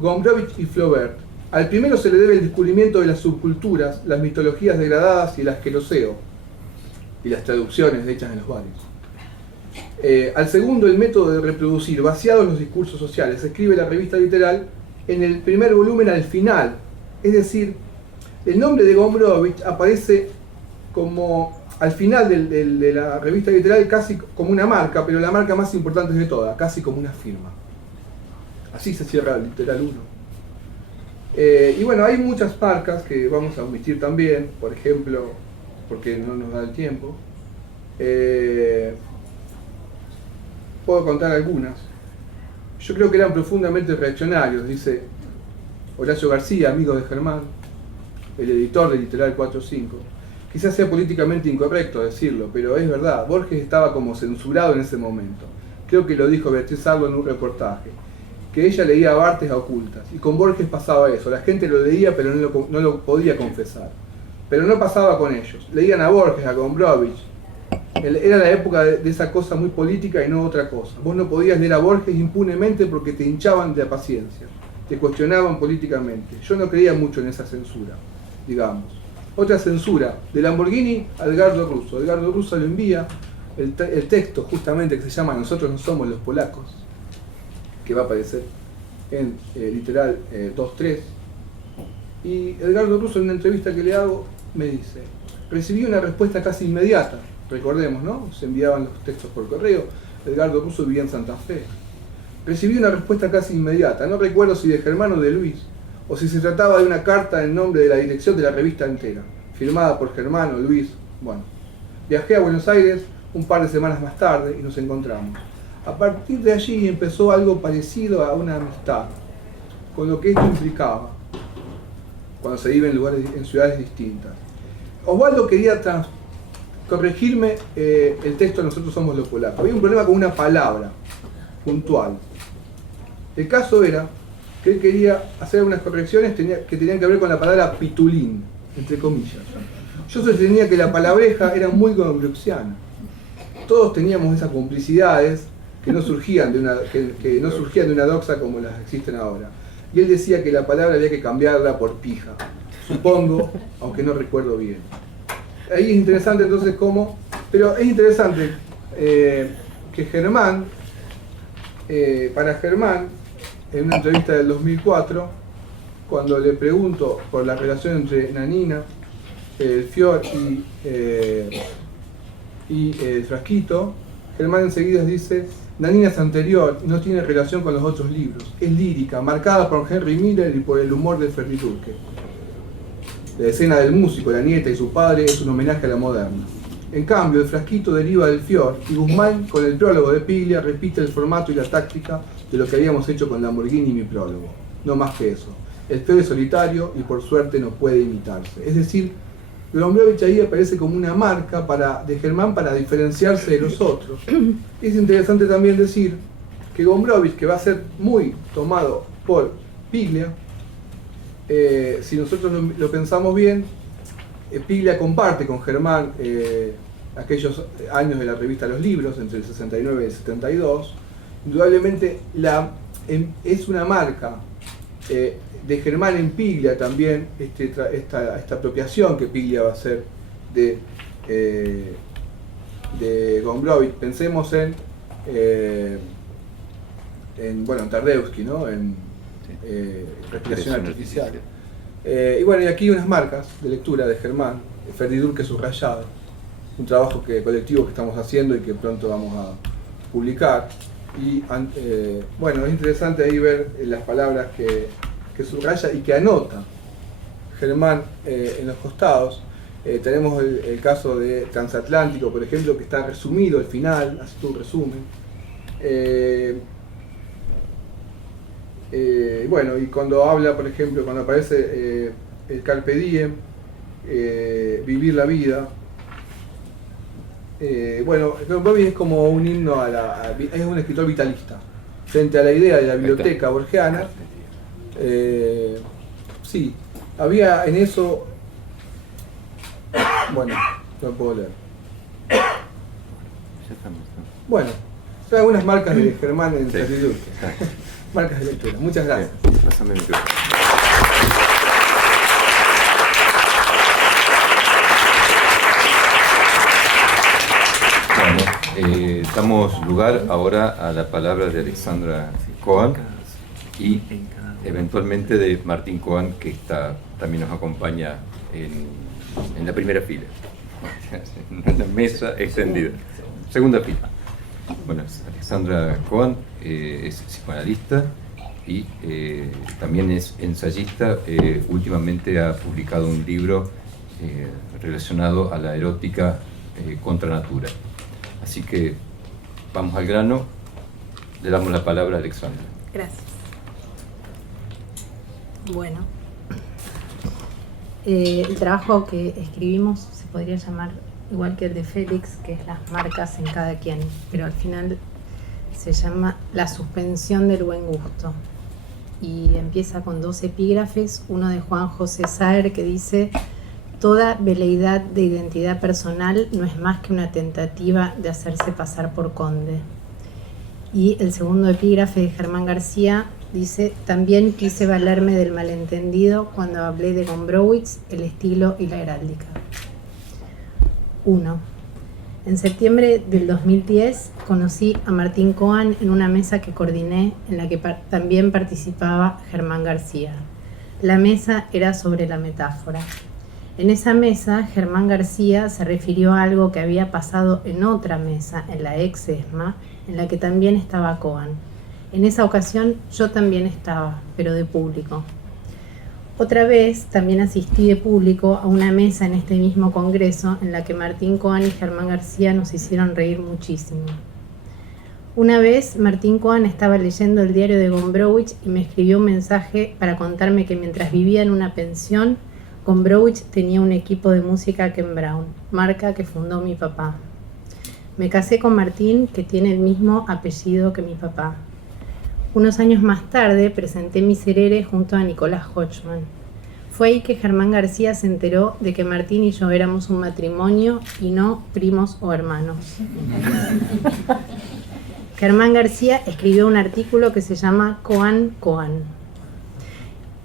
Gombrowicz y Flaubert. Al primero se le debe el descubrimiento de las subculturas, las mitologías degradadas y el asqueroseo, y las traducciones hechas en los bares. Al segundo, el método de reproducir vaciados los discursos sociales. Escribe la revista literal en el primer volumen al final. Es decir, el nombre de Gombrowicz aparece como al final de la revista literal, casi como una marca, pero la marca más importante de todas, casi como una firma. Así se cierra literal 1. Y bueno, hay muchas marcas que vamos a omitir también, por ejemplo, porque no nos da el tiempo. Puedo contar algunas. Yo creo que eran profundamente reaccionarios, dice Horacio García, amigo de Germán, el editor de Literal 4.5. Quizás sea políticamente incorrecto decirlo, pero es verdad, Borges estaba como censurado en ese momento. Creo que lo dijo Beatriz Arlo en un reportaje, que ella leía a Barthes a ocultas, y con Borges pasaba eso, la gente lo leía pero no lo podía confesar. Pero no pasaba con ellos, leían a Borges, a Gombrowicz. Era la época de esa cosa muy política y no otra cosa. Vos no podías leer a Borges impunemente porque te hinchaban de la paciencia, te cuestionaban políticamente. Yo no creía mucho en esa censura, digamos. Otra censura, de Lamborghini a Edgardo Russo. Edgardo Russo le envía el texto justamente que se llama Nosotros no somos los polacos, que va a aparecer en Literal 2.3. Y Edgardo Russo, en una entrevista que le hago, me dice: recibí una respuesta casi inmediata. Recordemos, ¿no? Se enviaban los textos por correo. Edgardo Russo vivía en Santa Fe. Recibí una respuesta casi inmediata. No recuerdo si de Germán o de Luis, o si se trataba de una carta en nombre de la dirección de la revista entera, firmada por Germán o Luis. Bueno, viajé a Buenos Aires un par de semanas más tarde y nos encontramos. A partir de allí empezó algo parecido a una amistad, con lo que esto implicaba cuando se vive en ciudades distintas. Osvaldo quería corregirme el texto Nosotros somos los polacos. Había un problema con una palabra puntual. El caso era que él quería hacer unas correcciones que tenían que ver con la palabra pitulín, entre comillas. Yo sostenía que la palabreja era muy gombrowicziana. Todos teníamos esas complicidades que no surgían de una doxa como las existen ahora. Y él decía que la palabra había que cambiarla por pija, supongo, aunque no recuerdo bien. Ahí es interesante entonces cómo, pero es interesante que Germán, para Germán, en una entrevista del 2004, cuando le pregunto por la relación entre Nanina, el Fior y el Frasquito, Germán enseguida dice: Nanina es anterior y no tiene relación con los otros libros. Es lírica, marcada por Henry Miller y por el humor de Ferdidurque. La escena del músico, la nieta y su padre es un homenaje a la moderna. En cambio, el Frasquito deriva del Fior y Guzmán, con el prólogo de Piglia, repite el formato y la táctica de lo que habíamos hecho con Lamborghini y mi prólogo. No más que eso. El Fior es solitario y por suerte no puede imitarse. Es decir, Gombrowicz ahí aparece como una marca de Germán para diferenciarse de los otros. Es interesante también decir que Gombrowicz, que va a ser muy tomado por Piglia, si nosotros lo pensamos bien, Piglia comparte con Germán aquellos años de la revista Los Libros, entre el 69 y el 72. Indudablemente es una marca de Germán en Piglia también, esta apropiación que Piglia va a hacer de Gombrowicz. Pensemos en Tardewski, ¿no? En Respiración Artificial. Y bueno, y aquí unas marcas de lectura de Germán, Ferdidurque subrayado, un trabajo colectivo que estamos haciendo y que pronto vamos a publicar. Y bueno, es interesante ahí ver las palabras que subraya y que anota Germán en los costados. Tenemos el caso de Transatlántico, por ejemplo, que está resumido al final, hace un resumen. Bueno, y cuando habla, por ejemplo, cuando aparece el Carpe Diem, vivir la vida, bueno, Bobby es como un himno es un escritor vitalista frente a la idea de la biblioteca borgiana. Sí, había en eso, bueno, no puedo leer. Bueno, son algunas marcas de Germán en Satilur. Marcas de lectura. Muchas gracias. Pásame el micrófono. Bueno, damos lugar ahora a la palabra de Alexandra Cohen y eventualmente de Martín Cohen, que también nos acompaña en la primera fila, en la mesa extendida. Segunda fila. Bueno, Alexandra Cohen es psicoanalista y también es ensayista. Últimamente ha publicado un libro relacionado a la erótica contra natura. Así que vamos al grano. Le damos la palabra a Alexandra. Gracias. Bueno, el trabajo que escribimos se podría llamar igual que el de Félix, que es las marcas en cada quien, pero al final se llama La suspensión del buen gusto. Y empieza con 2 epígrafes, uno de Juan José Saer que dice: toda veleidad de identidad personal no es más que una tentativa de hacerse pasar por conde. Y el segundo epígrafe de Germán García dice: también quise valerme del malentendido cuando hablé de Gombrowicz, el estilo y la heráldica. 1. En septiembre del 2010 conocí a Martín Cohen en una mesa que coordiné en la que también participaba Germán García. La mesa era sobre la metáfora. En esa mesa, Germán García se refirió a algo que había pasado en otra mesa, en la ex ESMA, en la que también estaba Cohen. En esa ocasión yo también estaba, pero de público. Otra vez también asistí de público a una mesa en este mismo congreso en la que Martín Cohen y Germán García nos hicieron reír muchísimo. Una vez Martín Cohen estaba leyendo el diario de Gombrowicz y me escribió un mensaje para contarme que mientras vivía en una pensión, Gombrowicz tenía un equipo de música Ken Brown, marca que fundó mi papá. Me casé con Martín, que tiene el mismo apellido que mi papá. Unos años más tarde presenté Miserere junto a Nicolás Hodgman. Fue ahí que Germán García se enteró de que Martín y yo éramos un matrimonio y no primos o hermanos. Germán García escribió un artículo que se llama Cohen.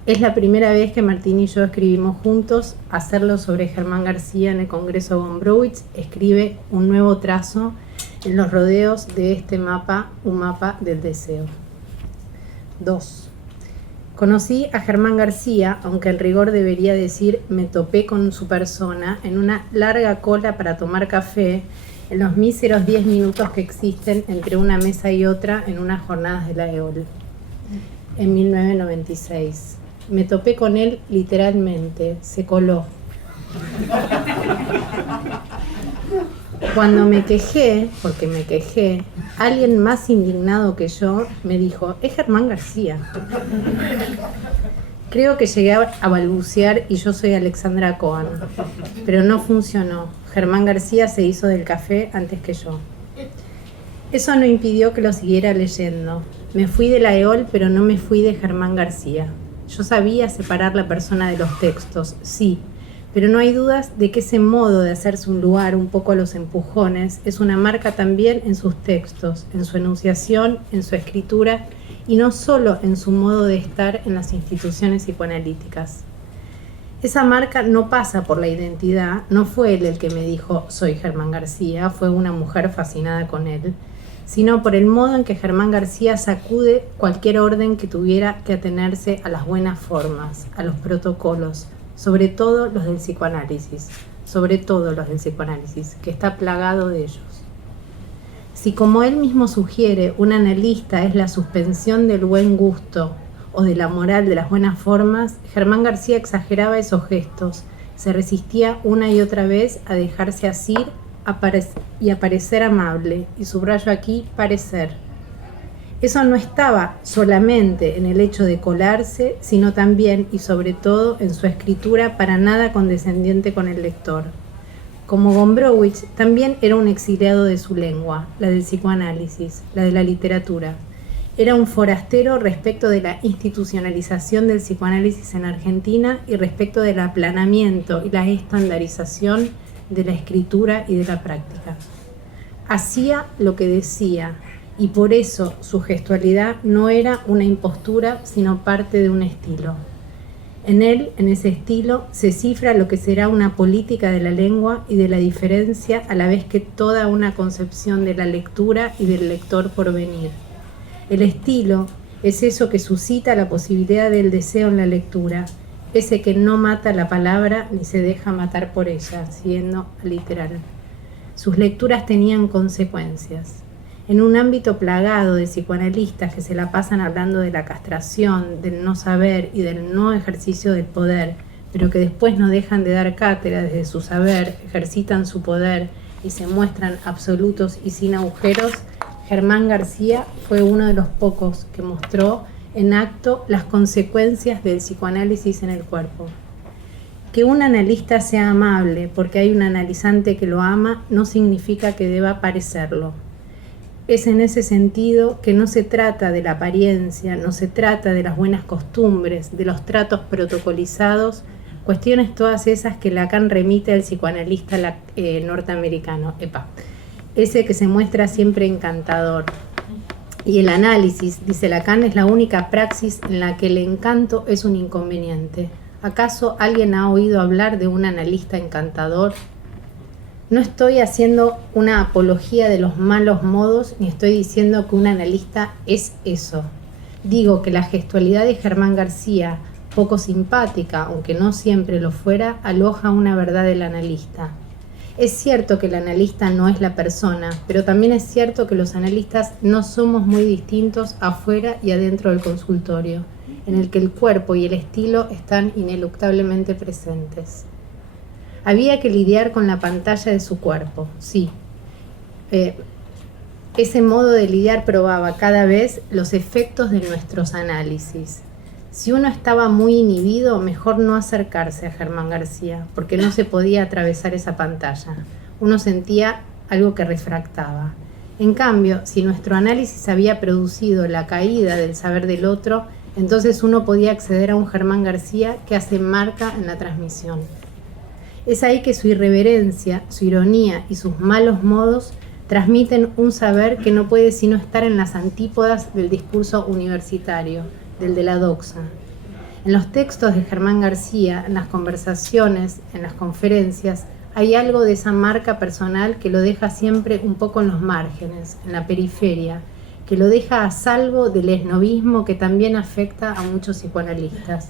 Es la primera vez que Martín y yo escribimos juntos. Hacerlo sobre Germán García en el Congreso Gombrowicz escribe un nuevo trazo en los rodeos de este mapa, un mapa del deseo. 2. Conocí a Germán García, aunque en rigor debería decir me topé con su persona en una larga cola para tomar café en los míseros 10 minutos que existen entre una mesa y otra en unas jornadas de la EOL. En 1996. Me topé con él literalmente, se coló. Cuando me quejé, porque me quejé, alguien más indignado que yo me dijo: es Germán García. Creo que llegué a balbucear y yo soy Alexandra Cohen, pero no funcionó. Germán García se hizo del café antes que yo. Eso no impidió que lo siguiera leyendo. Me fui de la EOL, pero no me fui de Germán García. Yo sabía separar la persona de los textos, sí, pero no hay dudas de que ese modo de hacerse un lugar un poco a los empujones es una marca también en sus textos, en su enunciación, en su escritura y no solo en su modo de estar en las instituciones psicoanalíticas. Esa marca no pasa por la identidad, no fue él el que me dijo soy Germán García, fue una mujer fascinada con él, sino por el modo en que Germán García sacude cualquier orden que tuviera que atenerse a las buenas formas, a los protocolos, sobre todo los del psicoanálisis, que está plagado de ellos. Si, como él mismo sugiere, un analista es la suspensión del buen gusto o de la moral de las buenas formas, Germán García exageraba esos gestos, Se resistía una y otra vez a dejarse asir y a parecer amable, y subrayo aquí parecer. Eso no estaba solamente en el hecho de colarse, sino también y sobre todo en su escritura para nada condescendiente con el lector. Como Gombrowicz, también era un exiliado de su lengua, la del psicoanálisis, la de la literatura. Era un forastero respecto de la institucionalización del psicoanálisis en Argentina y respecto del aplanamiento y la estandarización de la escritura y de la práctica. Hacía lo que decía, y por eso su gestualidad no era una impostura, sino parte de un estilo. En él, en ese estilo, se cifra lo que será una política de la lengua y de la diferencia, a la vez que toda una concepción de la lectura y del lector por venir. El estilo es eso que suscita la posibilidad del deseo en la lectura, ese que no mata la palabra ni se deja matar por ella, siendo literal. Sus lecturas tenían consecuencias. En un ámbito plagado de psicoanalistas que se la pasan hablando de la castración, del no saber y del no ejercicio del poder, pero que después no dejan de dar cátedra desde su saber, ejercitan su poder y se muestran absolutos y sin agujeros, Germán García fue uno de los pocos que mostró en acto las consecuencias del psicoanálisis en el cuerpo. Que un analista sea amable porque hay un analizante que lo ama no significa que deba parecerlo. Es en ese sentido que no se trata de la apariencia, no se trata de las buenas costumbres, de los tratos protocolizados, cuestiones todas esas que Lacan remite al psicoanalista norteamericano, ese que se muestra siempre encantador. Y el análisis, dice Lacan, es la única praxis en la que el encanto es un inconveniente. ¿Acaso alguien ha oído hablar de un analista encantador? No estoy haciendo una apología de los malos modos, ni estoy diciendo que un analista es eso. Digo que la gestualidad de Germán García, poco simpática, aunque no siempre lo fuera, aloja una verdad del analista. Es cierto que el analista no es la persona, pero también es cierto que los analistas no somos muy distintos afuera y adentro del consultorio, en el que el cuerpo y el estilo están ineluctablemente presentes. Había que lidiar con la pantalla de su cuerpo, sí. Ese modo de lidiar probaba cada vez los efectos de nuestros análisis. Si uno estaba muy inhibido, mejor no acercarse a Germán García, porque no se podía atravesar esa pantalla. Uno sentía algo que refractaba. En cambio, si nuestro análisis había producido la caída del saber del otro, entonces uno podía acceder a un Germán García que hace marca en la transmisión. Es ahí que su irreverencia, su ironía y sus malos modos transmiten un saber que no puede sino estar en las antípodas del discurso universitario, del de la doxa. En los textos de Germán García, en las conversaciones, en las conferencias, hay algo de esa marca personal que lo deja siempre un poco en los márgenes, en la periferia, que lo deja a salvo del esnobismo que también afecta a muchos psicoanalistas.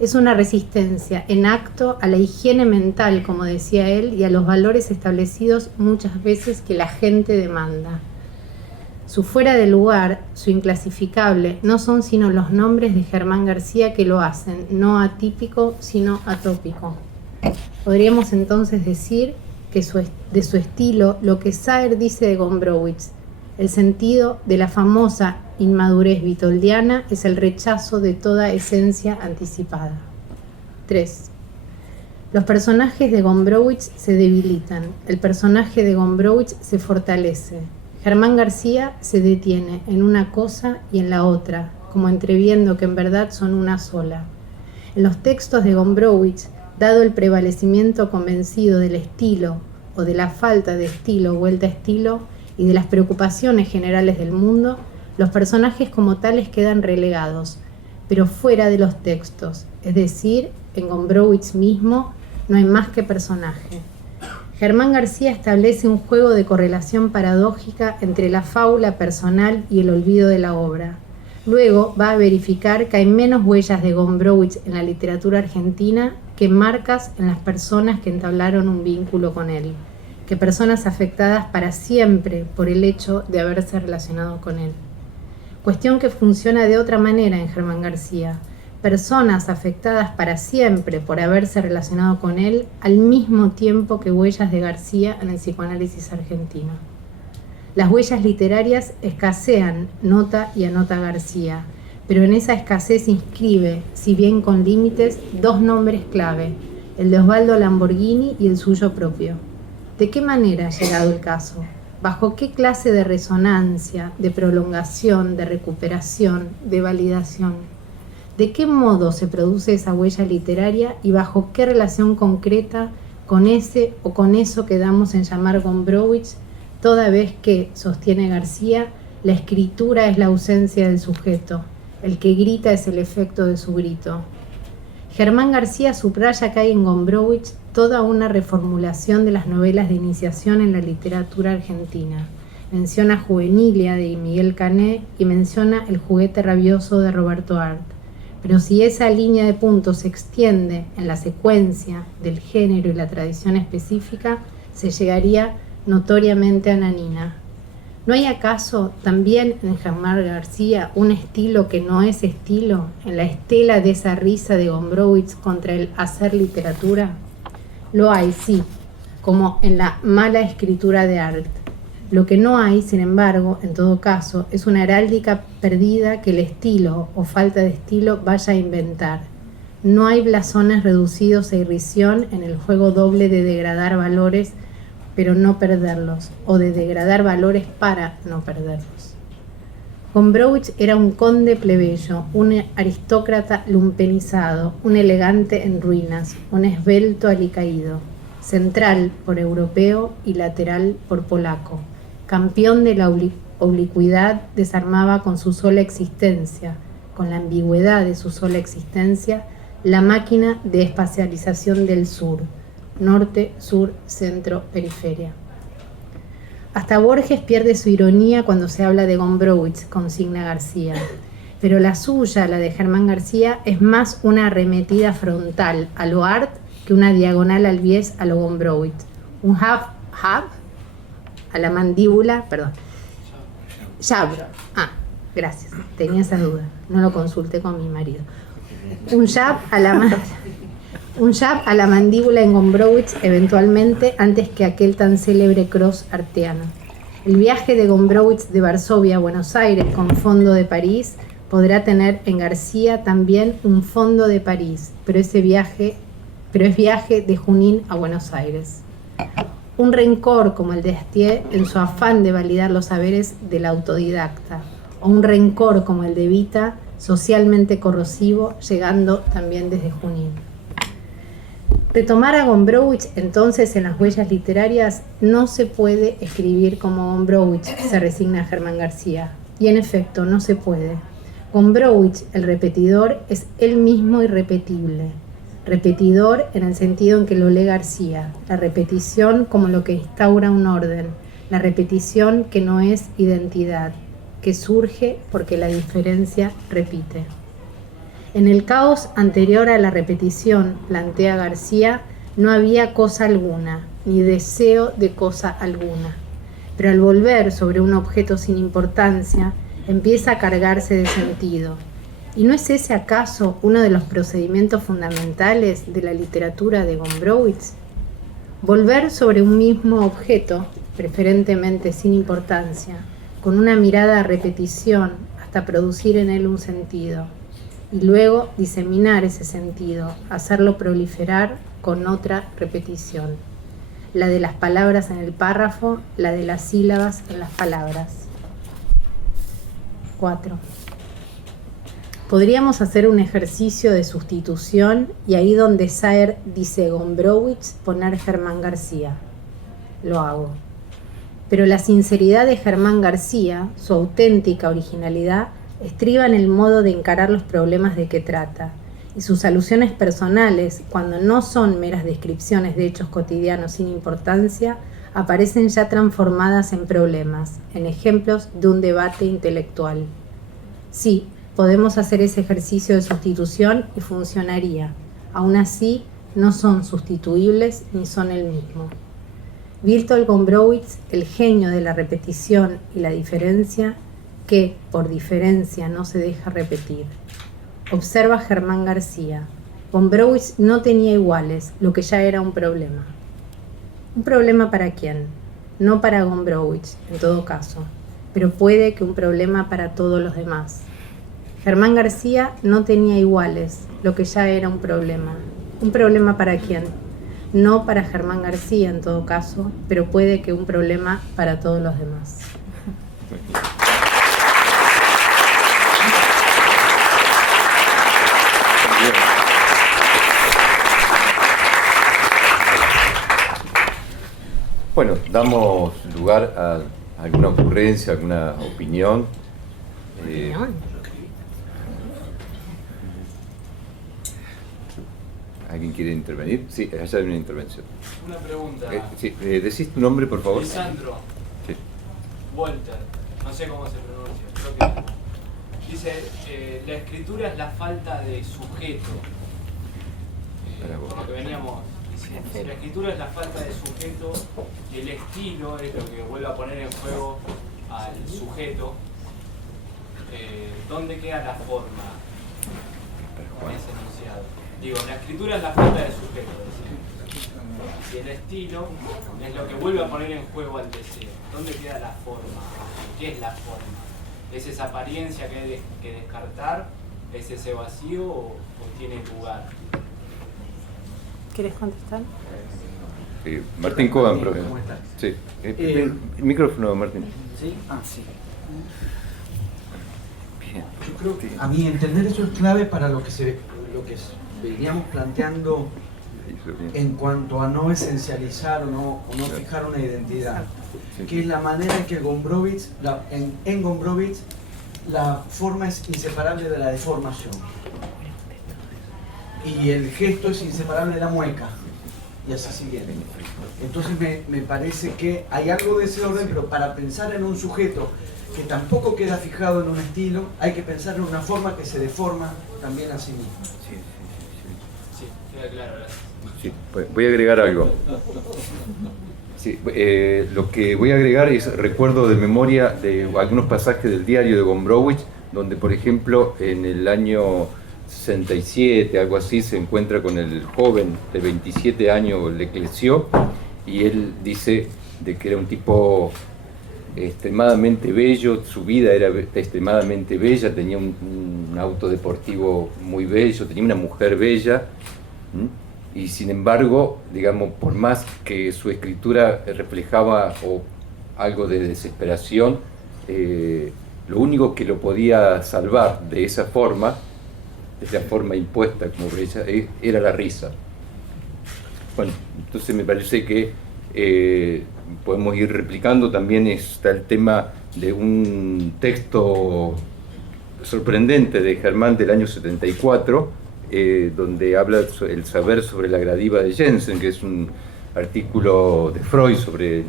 Es una resistencia en acto a la higiene mental, como decía él, y a los valores establecidos muchas veces que la gente demanda. Su fuera de lugar, su inclasificable, no son sino los nombres de Germán García que lo hacen, no atípico, sino atópico. Podríamos entonces decir que de su estilo, lo que Saer dice de Gombrowicz, el sentido de la famosa inmadurez vitoldiana es el rechazo de toda esencia anticipada. 3. Los personajes de Gombrowicz se debilitan, el personaje de Gombrowicz se fortalece. Germán García se detiene en una cosa y en la otra, como entreviendo que en verdad son una sola. En los textos de Gombrowicz, dado el prevalecimiento convencido del estilo o de la falta de estilo vuelta a estilo y de las preocupaciones generales del mundo, los personajes como tales quedan relegados, pero fuera de los textos, es decir, en Gombrowicz mismo no hay más que personaje. Germán García establece un juego de correlación paradójica entre la fábula personal y el olvido de la obra. Luego va a verificar que hay menos huellas de Gombrowicz en la literatura argentina que marcas en las personas que entablaron un vínculo con él, que personas afectadas para siempre por el hecho de haberse relacionado con él. Cuestión que funciona de otra manera en Germán García, personas afectadas para siempre por haberse relacionado con él, al mismo tiempo que huellas de García en el psicoanálisis argentino. Las huellas literarias escasean, nota y anota García, pero en esa escasez inscribe, si bien con límites, dos nombres clave, el de Osvaldo Lamborghini y el suyo propio. ¿De qué manera ha llegado el caso? ¿Bajo qué clase de resonancia, de prolongación, de recuperación, de validación? ¿De qué modo se produce esa huella literaria y bajo qué relación concreta con ese o con eso que damos en llamar Gombrowicz, toda vez que, sostiene García, la escritura es la ausencia del sujeto, el que grita es el efecto de su grito? Germán García subraya que hay en Gombrowicz toda una reformulación de las novelas de iniciación en la literatura argentina. Menciona Juvenilia de Miguel Cané y menciona El juguete rabioso de Roberto Arlt. Pero si esa línea de puntos se extiende en la secuencia del género y la tradición específica, se llegaría notoriamente a Nanina. ¿No hay acaso también en Germán García un estilo que no es estilo, en la estela de esa risa de Gombrowicz contra el hacer literatura? Lo hay, sí, como en la mala escritura de Arlt. Lo que no hay, sin embargo, en todo caso, es una heráldica perdida que el estilo o falta de estilo vaya a inventar. No hay blasones reducidos a irrisión en el juego doble de degradar valores pero no perderlos, o de degradar valores para no perderlos. Gombrowicz era un conde plebeyo, un aristócrata lumpenizado, un elegante en ruinas, un esbelto alicaído, central por europeo y lateral por polaco. Campeón de la oblicuidad, desarmaba con su sola existencia, con la ambigüedad de su sola existencia, la máquina de espacialización del sur, norte, sur, centro, periferia. Hasta Borges pierde su ironía cuando se habla de Gombrowicz, consigna García, pero la suya, la de Germán García, es más una arremetida frontal a lo Arlt que una diagonal al bies a lo Gombrowicz. Un jab a la mandíbula, perdón. Jab. Gracias, tenía esa duda, no lo consulté con mi marido. Un jab a la mandíbula en Gombrowicz, eventualmente, antes que aquel tan célebre cross arteano. El viaje de Gombrowicz de Varsovia a Buenos Aires con fondo de París podrá tener en García también un fondo de París, pero es viaje de Junín a Buenos Aires. Un rencor como el de Astier en su afán de validar los saberes del autodidacta, o un rencor como el de Vita, socialmente corrosivo, llegando también desde Junín. Retomar a Gombrowicz entonces en las huellas literarias: no se puede escribir como Gombrowicz, se resigna Germán García. Y en efecto, no se puede. Gombrowicz, el repetidor, es él mismo irrepetible. Repetidor en el sentido en que lo lee García, la repetición como lo que instaura un orden, la repetición que no es identidad, que surge porque la diferencia repite. En el caos anterior a la repetición, plantea García, no había cosa alguna, ni deseo de cosa alguna. Pero al volver sobre un objeto sin importancia, empieza a cargarse de sentido. ¿Y no es ese acaso uno de los procedimientos fundamentales de la literatura de Gombrowicz? Volver sobre un mismo objeto, preferentemente sin importancia, con una mirada a repetición hasta producir en él un sentido. Y luego diseminar ese sentido, hacerlo proliferar con otra repetición. La de las palabras en el párrafo, la de las sílabas en las palabras. 4. Podríamos hacer un ejercicio de sustitución y ahí donde Saer dice Gombrowicz, poner Germán García. Lo hago. Pero la sinceridad de Germán García, su auténtica originalidad, estriba en el modo de encarar los problemas de que trata, y sus alusiones personales, cuando no son meras descripciones de hechos cotidianos sin importancia, aparecen ya transformadas en problemas, en ejemplos de un debate intelectual. Sí, podemos hacer ese ejercicio de sustitución y funcionaría. Aún así, no son sustituibles ni son el mismo. Bertolt Gombrowicz, el genio de la repetición y la diferencia, que por diferencia no se deja repetir. Observa Germán García. Gombrowicz no tenía iguales, lo que ya era un problema. ¿Un problema para quién? No para Gombrowicz, en todo caso, pero puede que un problema para todos los demás. Germán García no tenía iguales, lo que ya era un problema. ¿Un problema para quién? No para Germán García, en todo caso, pero puede que un problema para todos los demás. Bueno, damos lugar a alguna ocurrencia, alguna opinión. ¿Alguien quiere intervenir? Sí, allá hay una intervención. Una pregunta. Sí, ¿decís tu nombre, por favor? Lisandro. Sí. Walter. No sé cómo se pronuncia. Creo que dice, la escritura es la falta de sujeto. Por lo que veníamos diciendo. Si la escritura es la falta de sujeto, y el estilo es lo que vuelve a poner en juego al sujeto, ¿dónde queda la forma en ese enunciado? Digo, la escritura es la falta de sujeto, decía. Y el estilo es lo que vuelve a poner en juego al deseo. ¿Dónde queda la forma? ¿Qué es la forma? ¿Es esa apariencia que hay que descartar? ¿Es ese vacío o tiene lugar? ¿Quieres contestar? Martín Cogan, ¿Cómo profesor. estás? Sí. El micrófono, Martín. ¿Sí? Ah, sí. Bien. Yo creo que a mi entender eso es clave para lo que veníamos planteando en cuanto a no esencializar o no fijar una identidad, que es la manera en que Gombrowicz, en Gombrowicz, la forma es inseparable de la deformación y el gesto es inseparable de la mueca, y así siguiente. Entonces me parece que hay algo de ese orden, pero para pensar en un sujeto que tampoco queda fijado en un estilo, hay que pensar en una forma que se deforma también a sí misma. Sí, queda claro, gracias. Sí, pues voy a agregar algo. Sí, lo que voy a agregar es recuerdo de memoria de algunos pasajes del diario de Gombrowicz, donde por ejemplo en el año 67, algo así, se encuentra con el joven de 27 años, Leclerc, y él dice de que era un tipo extremadamente bello, su vida era extremadamente bella, tenía un auto deportivo muy bello, tenía una mujer bella, y sin embargo, digamos, por más que su escritura reflejaba algo de desesperación, lo único que lo podía salvar de esa forma impuesta como bella, era la risa. Bueno, entonces me parece que podemos ir replicando. También está el tema de un texto sorprendente de Germán del año 74, donde habla el saber sobre la gradiva de Jensen, que es un artículo de Freud sobre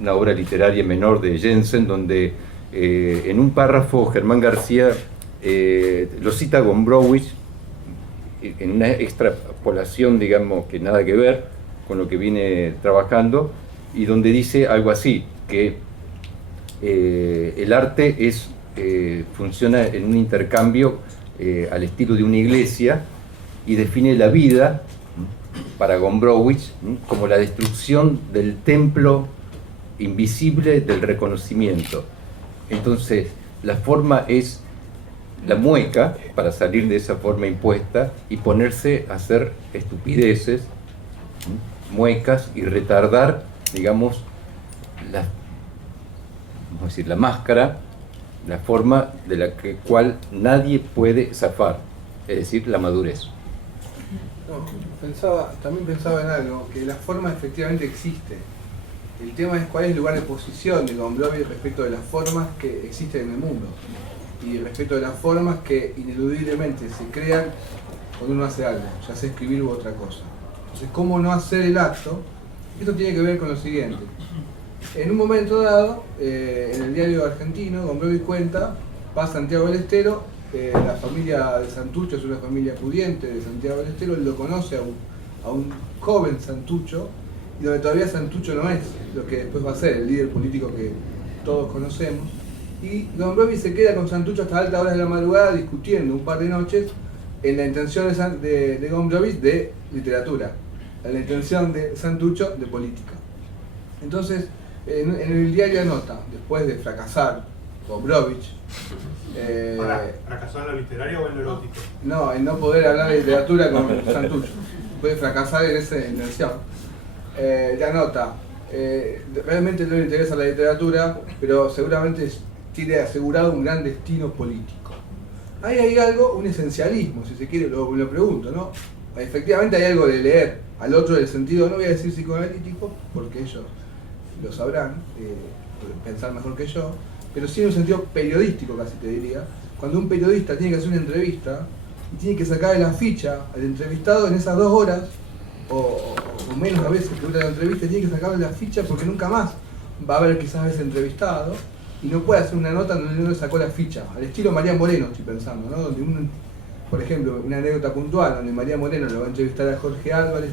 una obra literaria menor de Jensen, donde en un párrafo Germán García lo cita Gombrowicz en una extrapolación, digamos, que nada que ver con lo que viene trabajando, y donde dice algo así, que el arte funciona en un intercambio al estilo de una iglesia, y define la vida para Gombrowicz como la destrucción del templo invisible del reconocimiento. Entonces, la forma es la mueca para salir de esa forma impuesta y ponerse a hacer estupideces, muecas, y retardar, digamos, la máscara, la forma de la cual nadie puede zafar, es decir, la madurez. También pensaba en algo, que la forma efectivamente existe. El tema es cuál es el lugar de posición de Gombrowicz respecto de las formas que existen en el mundo y respecto de las formas que ineludiblemente se crean cuando uno hace algo, ya sea escribir u otra cosa. Entonces, ¿cómo no hacer el acto? Esto tiene que ver con lo siguiente. En un momento dado, en el diario argentino, Gombrowicz cuenta, va a Santiago del Estero, la familia de Santucho es una familia pudiente de Santiago del Estero, él lo conoce a un joven Santucho, y donde todavía Santucho no es lo que después va a ser el líder político que todos conocemos, y Gombrowicz se queda con Santucho hasta altas horas de la madrugada discutiendo un par de noches en la intención de Gombrowicz de literatura, en la intención de Santucho de política. Entonces, en el diario anota, después de fracasar Gombrowicz, ¿Fracasó en lo literario o en lo erótico? no, en no poder hablar de literatura con Santucho, puede fracasar en esa intención, ya nota, realmente no le interesa la literatura, pero seguramente tiene asegurado un gran destino político. Ahí hay algo, un esencialismo, si se quiere, lo pregunto, ¿no? Efectivamente hay algo de leer al otro del sentido, no voy a decir psicoanalítico, porque ellos lo sabrán, pensar mejor que yo, pero sí en un sentido periodístico casi te diría, cuando un periodista tiene que hacer una entrevista y tiene que sacar la ficha al entrevistado en esas 2 horas, o menos a veces que dura la entrevista, tiene que sacarle la ficha porque nunca más va a haber quizás ese entrevistado y no puede hacer una nota donde no le sacó la ficha, al estilo María Moreno estoy pensando, ¿no? Donde por ejemplo, una anécdota puntual donde María Moreno lo va a entrevistar a Jorge Álvarez,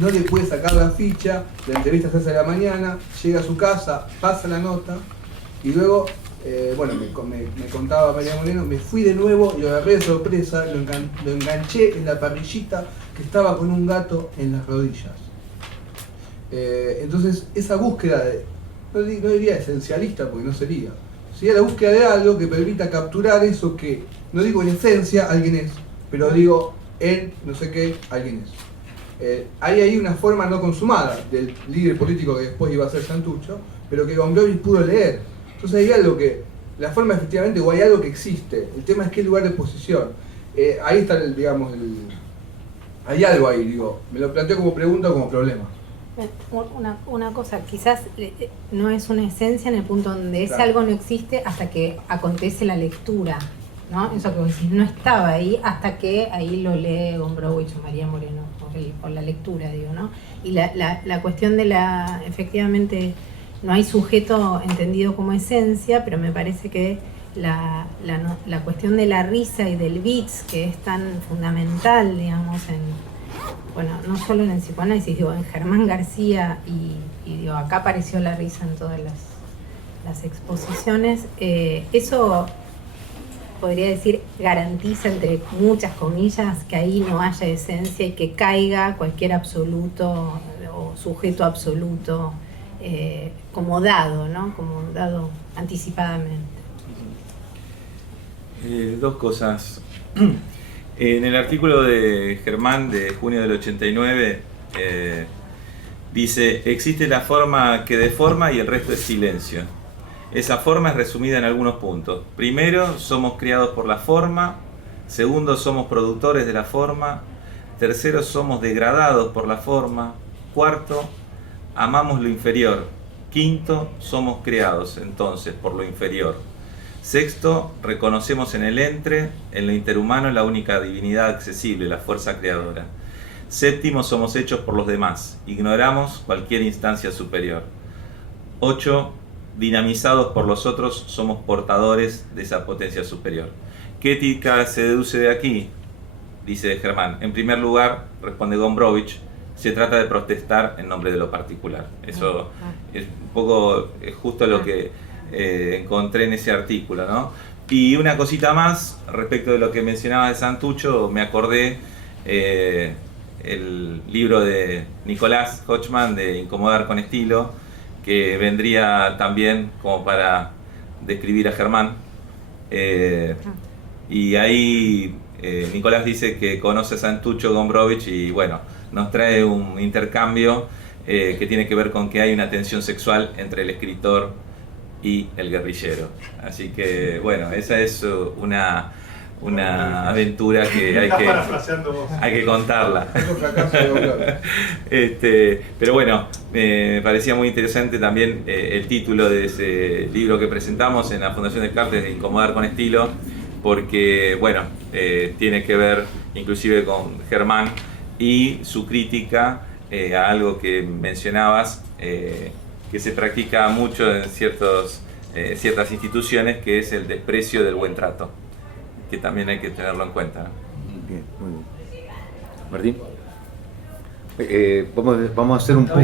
no le puede sacar la ficha, la entrevista se hace a la mañana, llega a su casa, pasa la nota y luego, me contaba María Moreno, me fui de nuevo y lo agarré de sorpresa, lo enganché en la parrillita que estaba con un gato en las rodillas. Entonces, esa búsqueda no diría esencialista porque no sería la búsqueda de algo que permita capturar eso que, no digo en esencia alguien es, pero digo en no sé qué alguien es. Hay ahí una forma no consumada del líder político que después iba a ser Santucho, pero que Gombrowicz pudo leer. Entonces hay algo que, la forma efectivamente, o hay algo que existe, el tema es qué lugar de posición. Ahí está hay algo ahí, digo, me lo planteo como pregunta o como problema. Una cosa, quizás no es una esencia en el punto donde ese algo no existe hasta que acontece la lectura, ¿no? Eso que vos decís, no estaba ahí hasta que ahí lo lee Gombrowicz o María Moreno, por la lectura, digo, ¿no? Y la cuestión de efectivamente, no hay sujeto entendido como esencia, pero me parece que la cuestión de la risa y del bits, que es tan fundamental, digamos, no solo en el psicoanálisis, digo, en Germán García y digo, acá apareció la risa en todas las exposiciones, eso podría decir garantiza entre muchas comillas que ahí no haya esencia y que caiga cualquier absoluto o sujeto absoluto como dado, ¿no? Como dado anticipadamente. 2 cosas. En el artículo de Germán de junio del 89 dice: existe la forma que deforma y el resto es silencio. Esa forma es resumida en algunos puntos. Primero, somos criados por la forma. Segundo, somos productores de la forma. Tercero, somos degradados por la forma. Cuarto, amamos lo inferior. Quinto, somos creados entonces por lo inferior. Sexto, reconocemos en el en lo interhumano, la única divinidad accesible, la fuerza creadora. Séptimo, somos hechos por los demás. Ignoramos cualquier instancia superior. 8, dinamizados por los otros, somos portadores de esa potencia superior. ¿Qué ética se deduce de aquí? Dice Germán. En primer lugar, responde Gombrowicz, se trata de protestar en nombre de lo particular. Eso es un poco justo lo que encontré en ese artículo, ¿no? Y una cosita más respecto de lo que mencionaba de Santucho, me acordé el libro de Nicolás Hochman de Incomodar con estilo, que vendría también como para describir a Germán, y ahí Nicolás dice que conoce a Santucho Gombrowicz y bueno, nos trae un intercambio que tiene que ver con que hay una tensión sexual entre el escritor y el guerrillero. Así que bueno, esa es una aventura que hay que contarla. Pero bueno, me parecía muy interesante también el título de ese libro que presentamos en la Fundación Descartes, de Incomodar con estilo, porque bueno, tiene que ver inclusive con Germán y su crítica a algo que mencionabas, que se practica mucho en ciertas instituciones, que es el desprecio del buen trato, que también hay que tenerlo en cuenta, ¿no? Bien, muy bien. Martín, vamos a hacer un poco...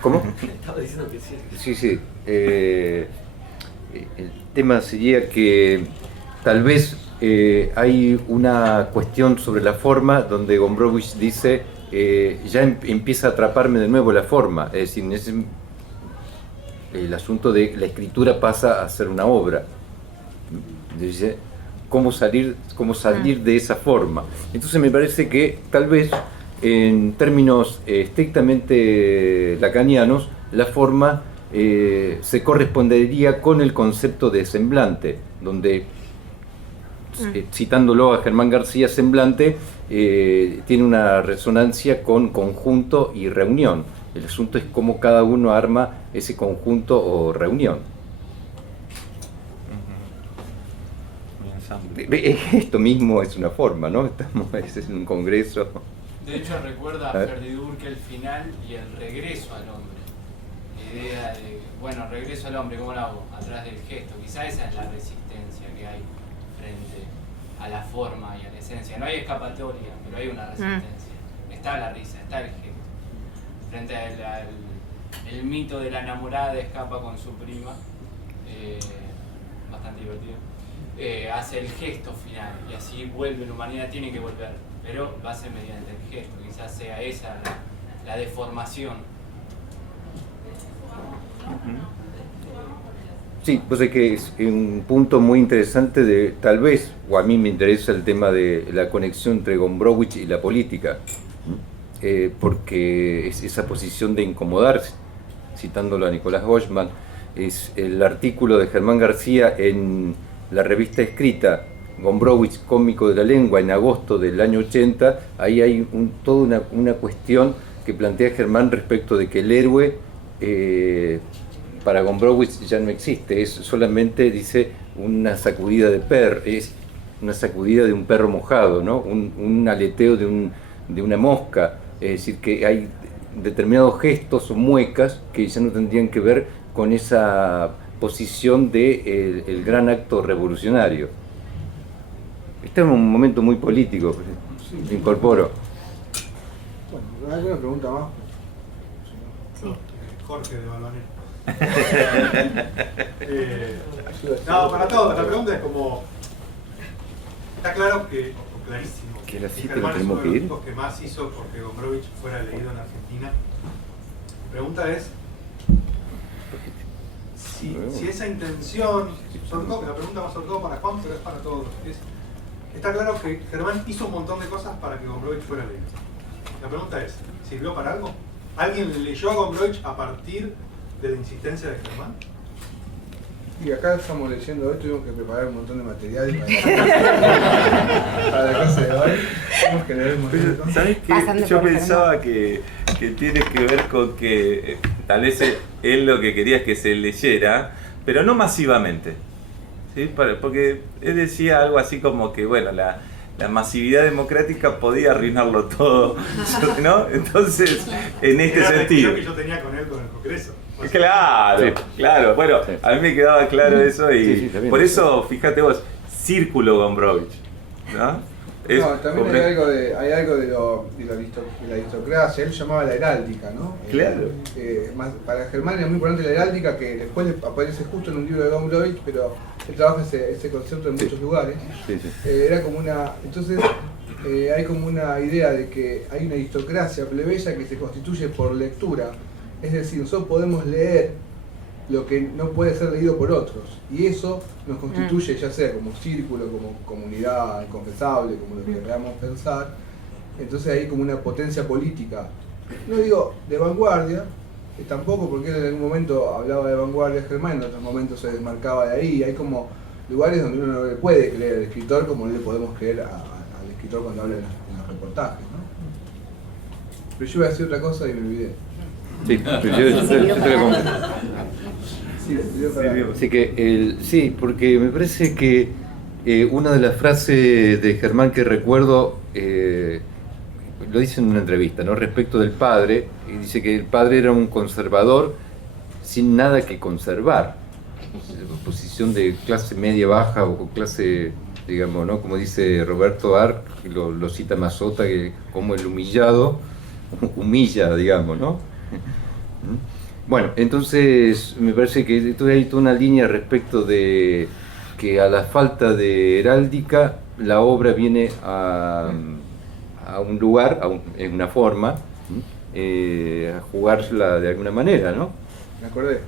¿Cómo? Estaba diciendo que sí. Sí, sí. El tema sería que tal vez hay una cuestión sobre la forma donde Gombrowicz dice ya empieza a atraparme de nuevo la forma, es decir, el asunto de la escritura pasa a ser una obra. Dice, ¿cómo salir de esa forma? Entonces me parece que tal vez en términos estrictamente lacanianos la forma se correspondería con el concepto de semblante, donde citándolo a Germán García, semblante tiene una resonancia con conjunto y reunión. El asunto es cómo cada uno arma ese conjunto o reunión. Esto mismo es una forma, ¿no? Es en un congreso. De hecho, recuerda a Ferdidur que el final y el regreso al hombre. La idea de, bueno, regreso al hombre, ¿cómo lo hago? Atrás del gesto. Quizá esa es la resistencia que hay frente a la forma y a la esencia. No hay escapatoria, pero hay una resistencia. Está la risa, está el gesto. Frente al el mito de la enamorada escapa con su prima, bastante divertido, hace el gesto final y así vuelve la humanidad, tiene que volver, pero lo hace mediante el gesto, quizás sea esa la deformación. Sí, pues es que es un punto muy interesante de, tal vez, o a mí me interesa el tema de la conexión entre Gombrowicz y la política, porque es esa posición de incomodarse, citándolo a Nicolás Goldman, es el artículo de Germán García en la revista escrita Gombrowicz, cómico de la lengua, en agosto del año 80, ahí hay toda una cuestión que plantea Germán respecto de que el héroe para Gombrowicz ya no existe, es solamente, dice, una sacudida de perro, es una sacudida de un perro mojado, ¿no? Un aleteo de una mosca, es decir, que hay determinados gestos o muecas que ya no tendrían que ver con esa posición de el gran acto revolucionario. Este es un momento muy político, Sí. incorporo. Bueno, ¿alguna pregunta más? Sí. Jorge de Balvanera. No, para todos, la pregunta es como... Está claro que, o clarísimo, Que a las 7 Germán nos es uno tenemos de que los ir. tipos que más hizo porque Gombrowicz fuera leído en Argentina. Mi pregunta es, si esa intención, sobre todo, la pregunta más sobre todo para Juan, pero es para todos, está claro que Germán hizo un montón de cosas para que Gombrowicz fuera leído. La pregunta es, ¿sirvió para algo? ¿Alguien leyó a Gombrowicz a partir de la insistencia de Germán? Y acá estamos leyendo hoy, tuvimos que preparar un montón de material para la clase de hoy. Tenemos que leer un montón de cosas. ¿Sabes Pasando qué? Yo por pensaba que tiene que ver con que tal vez él lo que quería es que se leyera, pero no masivamente. ¿Sí? Porque él decía algo así como que, bueno, la masividad democrática podía arruinarlo todo, ¿no? Entonces, en este Era la sentido. discusión que yo tenía con él con el Congreso. Claro, Sí. claro. Bueno, Sí. a mí me quedaba claro eso y Sí, sí, está bien. por eso, fíjate vos, círculo Gombrowicz, ¿no? Es No, también hay algo de la aristocracia, él llamaba la heráldica, ¿no? Claro. Para Germán era muy importante la heráldica, que después aparece justo en un libro de Gombrowicz, pero él trabaja ese concepto en muchos lugares. Sí, sí. Era como entonces hay como una idea de que hay una aristocracia plebeya que se constituye por lectura, es decir, nosotros podemos leer lo que no puede ser leído por otros, y eso nos constituye ya sea como círculo, como comunidad inconfesable, como lo que queramos pensar. Entonces hay como una potencia política, no digo de vanguardia, tampoco, porque él en algún momento hablaba de vanguardia Germán, en otros momentos se desmarcaba de ahí. Hay como lugares donde uno no le puede creer al escritor como no le podemos creer al escritor cuando habla en los reportajes, ¿no? Pero yo iba a decir otra cosa y me olvidé. Sí, yo te lo compro. Sí, sirvió para- Así que sí, porque me parece que una de las frases de Germán que recuerdo, lo dice en una entrevista, ¿no? Respecto del padre, y dice que el padre era un conservador sin nada que conservar, posición de clase media baja o clase, digamos, ¿no? Como dice Roberto Arc, lo cita Mazzotta, que como el humillado humilla, digamos, ¿no? Bueno, entonces me parece que hay toda una línea respecto de que a la falta de heráldica la obra viene a un lugar, en una forma, a jugársela de alguna manera, ¿no? Me acordé.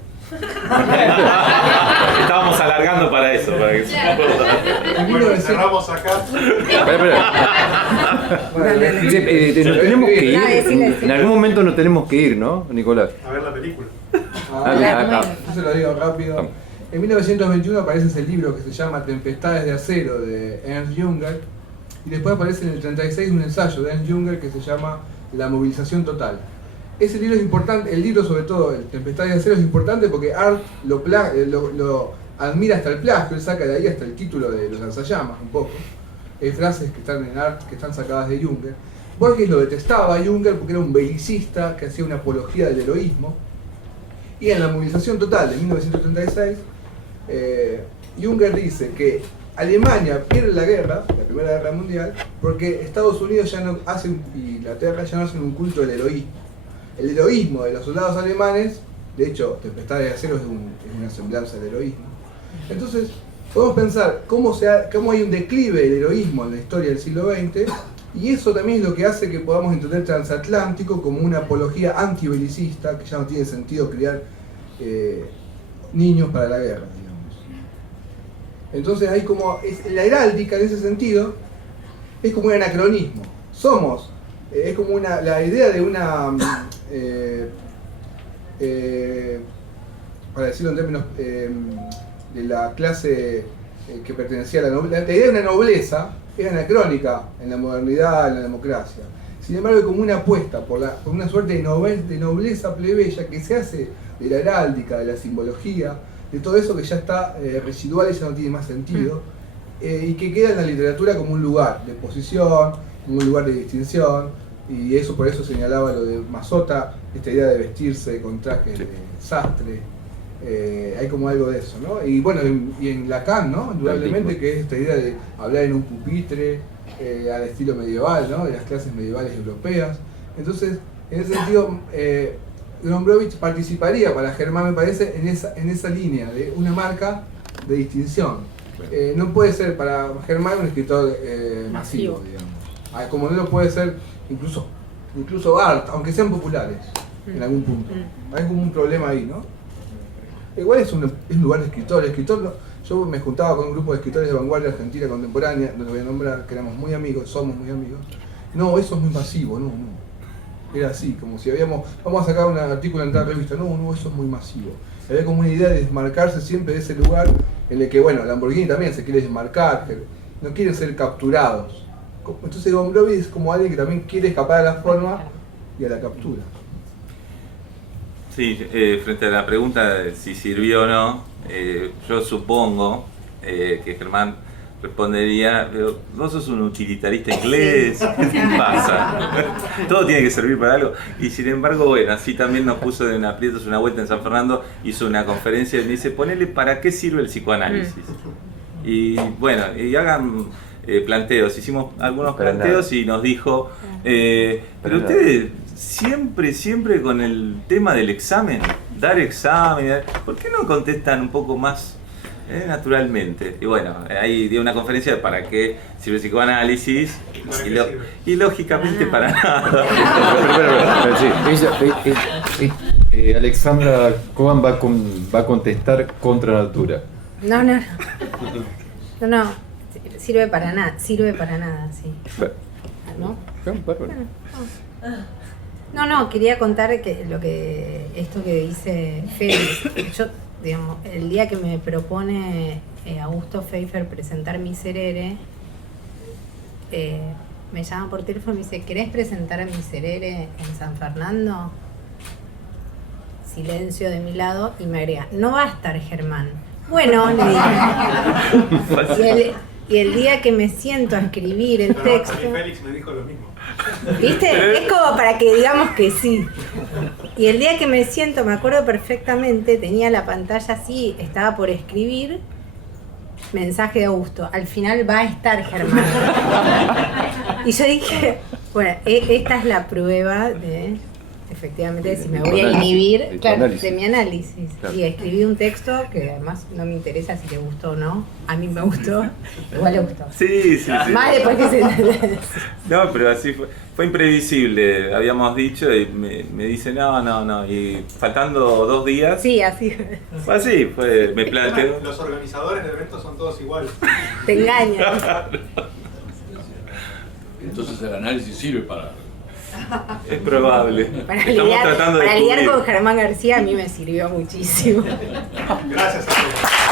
Estábamos alargando para eso, para que Bueno, cerramos acá. Nos tenemos que ir, en algún momento nos tenemos que ir, ¿no, Nicolás? A ver la película. Yo se lo digo rápido. En 1921 aparece ese libro que se llama Tempestades de Acero de Ernst Junger, y después aparece en el 36 un ensayo de Ernst Junger que se llama La movilización total. Ese libro es importante, el libro sobre todo, el Tempestades de Acero, es importante porque Art lo admira hasta el plagio, él saca de ahí hasta el título de Los lanzallamas, un poco. Hay frases que están en Art que están sacadas de Junger. Borges lo detestaba a Junger porque era un belicista que hacía una apología del heroísmo. Y en La movilización total de 1936, Junger dice que Alemania pierde la guerra, la Primera Guerra Mundial, porque Estados Unidos ya no hacen, y Inglaterra ya no hacen un culto del heroísmo. El heroísmo de los soldados alemanes, de hecho, Tempestades de Acero es una semblanza del heroísmo. Entonces, podemos pensar cómo hay un declive del heroísmo en la historia del siglo XX, y eso también es lo que hace que podamos entender Transatlántico como una apología antibelicista, que ya no tiene sentido criar niños para la guerra, digamos. Entonces hay como, la heráldica en ese sentido es como un anacronismo. Es como la idea de una, para decirlo en términos de la clase que pertenecía a la nobleza, la idea de una nobleza es anacrónica en la modernidad, en la democracia. Sin embargo, es como una apuesta por una suerte de nobleza plebeya que se hace de la heráldica, de la simbología, de todo eso que ya está residual y ya no tiene más sentido, y que queda en la literatura como un lugar de posición, como un lugar de distinción, y eso por eso señalaba lo de Mazota, esta idea de vestirse con trajes de sastre. Hay como algo de eso, ¿no? Y bueno, y en Lacan, ¿no? Indudablemente que es esta idea de hablar en un pupitre al estilo medieval, ¿no? De las clases medievales europeas. Entonces, en ese sentido, Gombrowicz participaría para Germán, me parece, en esa línea de una marca de distinción. No puede ser para Germán un escritor masivo, digamos. Como no lo puede ser incluso Art, aunque sean populares en algún punto. Hay como un problema ahí, ¿no? Igual es un lugar de escritor. Yo me juntaba con un grupo de escritores de vanguardia argentina contemporánea, no los voy a nombrar, que éramos muy amigos, somos muy amigos. No, eso es muy masivo, no. Era así, como si vamos a sacar un artículo en tal revista, no, eso es muy masivo. Había como una idea de desmarcarse siempre de ese lugar en el que, bueno, Lamborghini también se quiere desmarcar, que no quieren ser capturados. Entonces Gombrowicz es como alguien que también quiere escapar a la forma y a la captura. Sí, frente a la pregunta de si sirvió o no, yo supongo que Germán respondería, pero vos sos un utilitarista inglés, ¿qué te pasa? Todo tiene que servir para algo. Y sin embargo, bueno, así también nos puso en aprietos una vuelta en San Fernando, hizo una conferencia y me dice, ponele ¿para qué sirve el psicoanálisis? Y bueno, y hagan planteos, hicimos algunos planteos y nos dijo, pero ustedes siempre con el tema del examen, dar examen, ¿por qué no contestan un poco más naturalmente? Y bueno, ahí dio una conferencia de para qué sirve el psicoanálisis y lógicamente para nada. Alexandra Cohen va a contestar contra natura. No, sirve para nada, sí. ¿No? No, quería contar que esto que dice Félix, yo, digamos, el día que me propone Augusto Pfeiffer presentar Miserere, me llama por teléfono y me dice, ¿querés presentar a Miserere en San Fernando? Silencio de mi lado y me agrega, no va a estar Germán. Bueno, le dije. Y el día que me siento a escribir el texto... Félix me dijo lo mismo. ¿Viste? Es como para que digamos que sí. Y el día que me siento, me acuerdo perfectamente, tenía la pantalla así, estaba por escribir, mensaje de Augusto, al final va a estar Germán. Y yo dije, bueno, esta es la prueba de efectivamente, si me De tu voy a análisis, inhibir, de tu claro, análisis. de mi análisis. Claro. Y escribí un texto que además no me interesa si le gustó o no. A mí me gustó, igual le gustó. Sí, sí, sí. Más después que se... No, pero así fue imprevisible, habíamos dicho, y me dice no, y faltando 2 días, Sí, así. fue así, me planteó. Los organizadores del evento son todos iguales. Te engañan. Entonces el análisis sirve para... Es probable. Para Estamos tratando de lidiar cubrir. con Germán García a mí me sirvió muchísimo. Gracias a todos.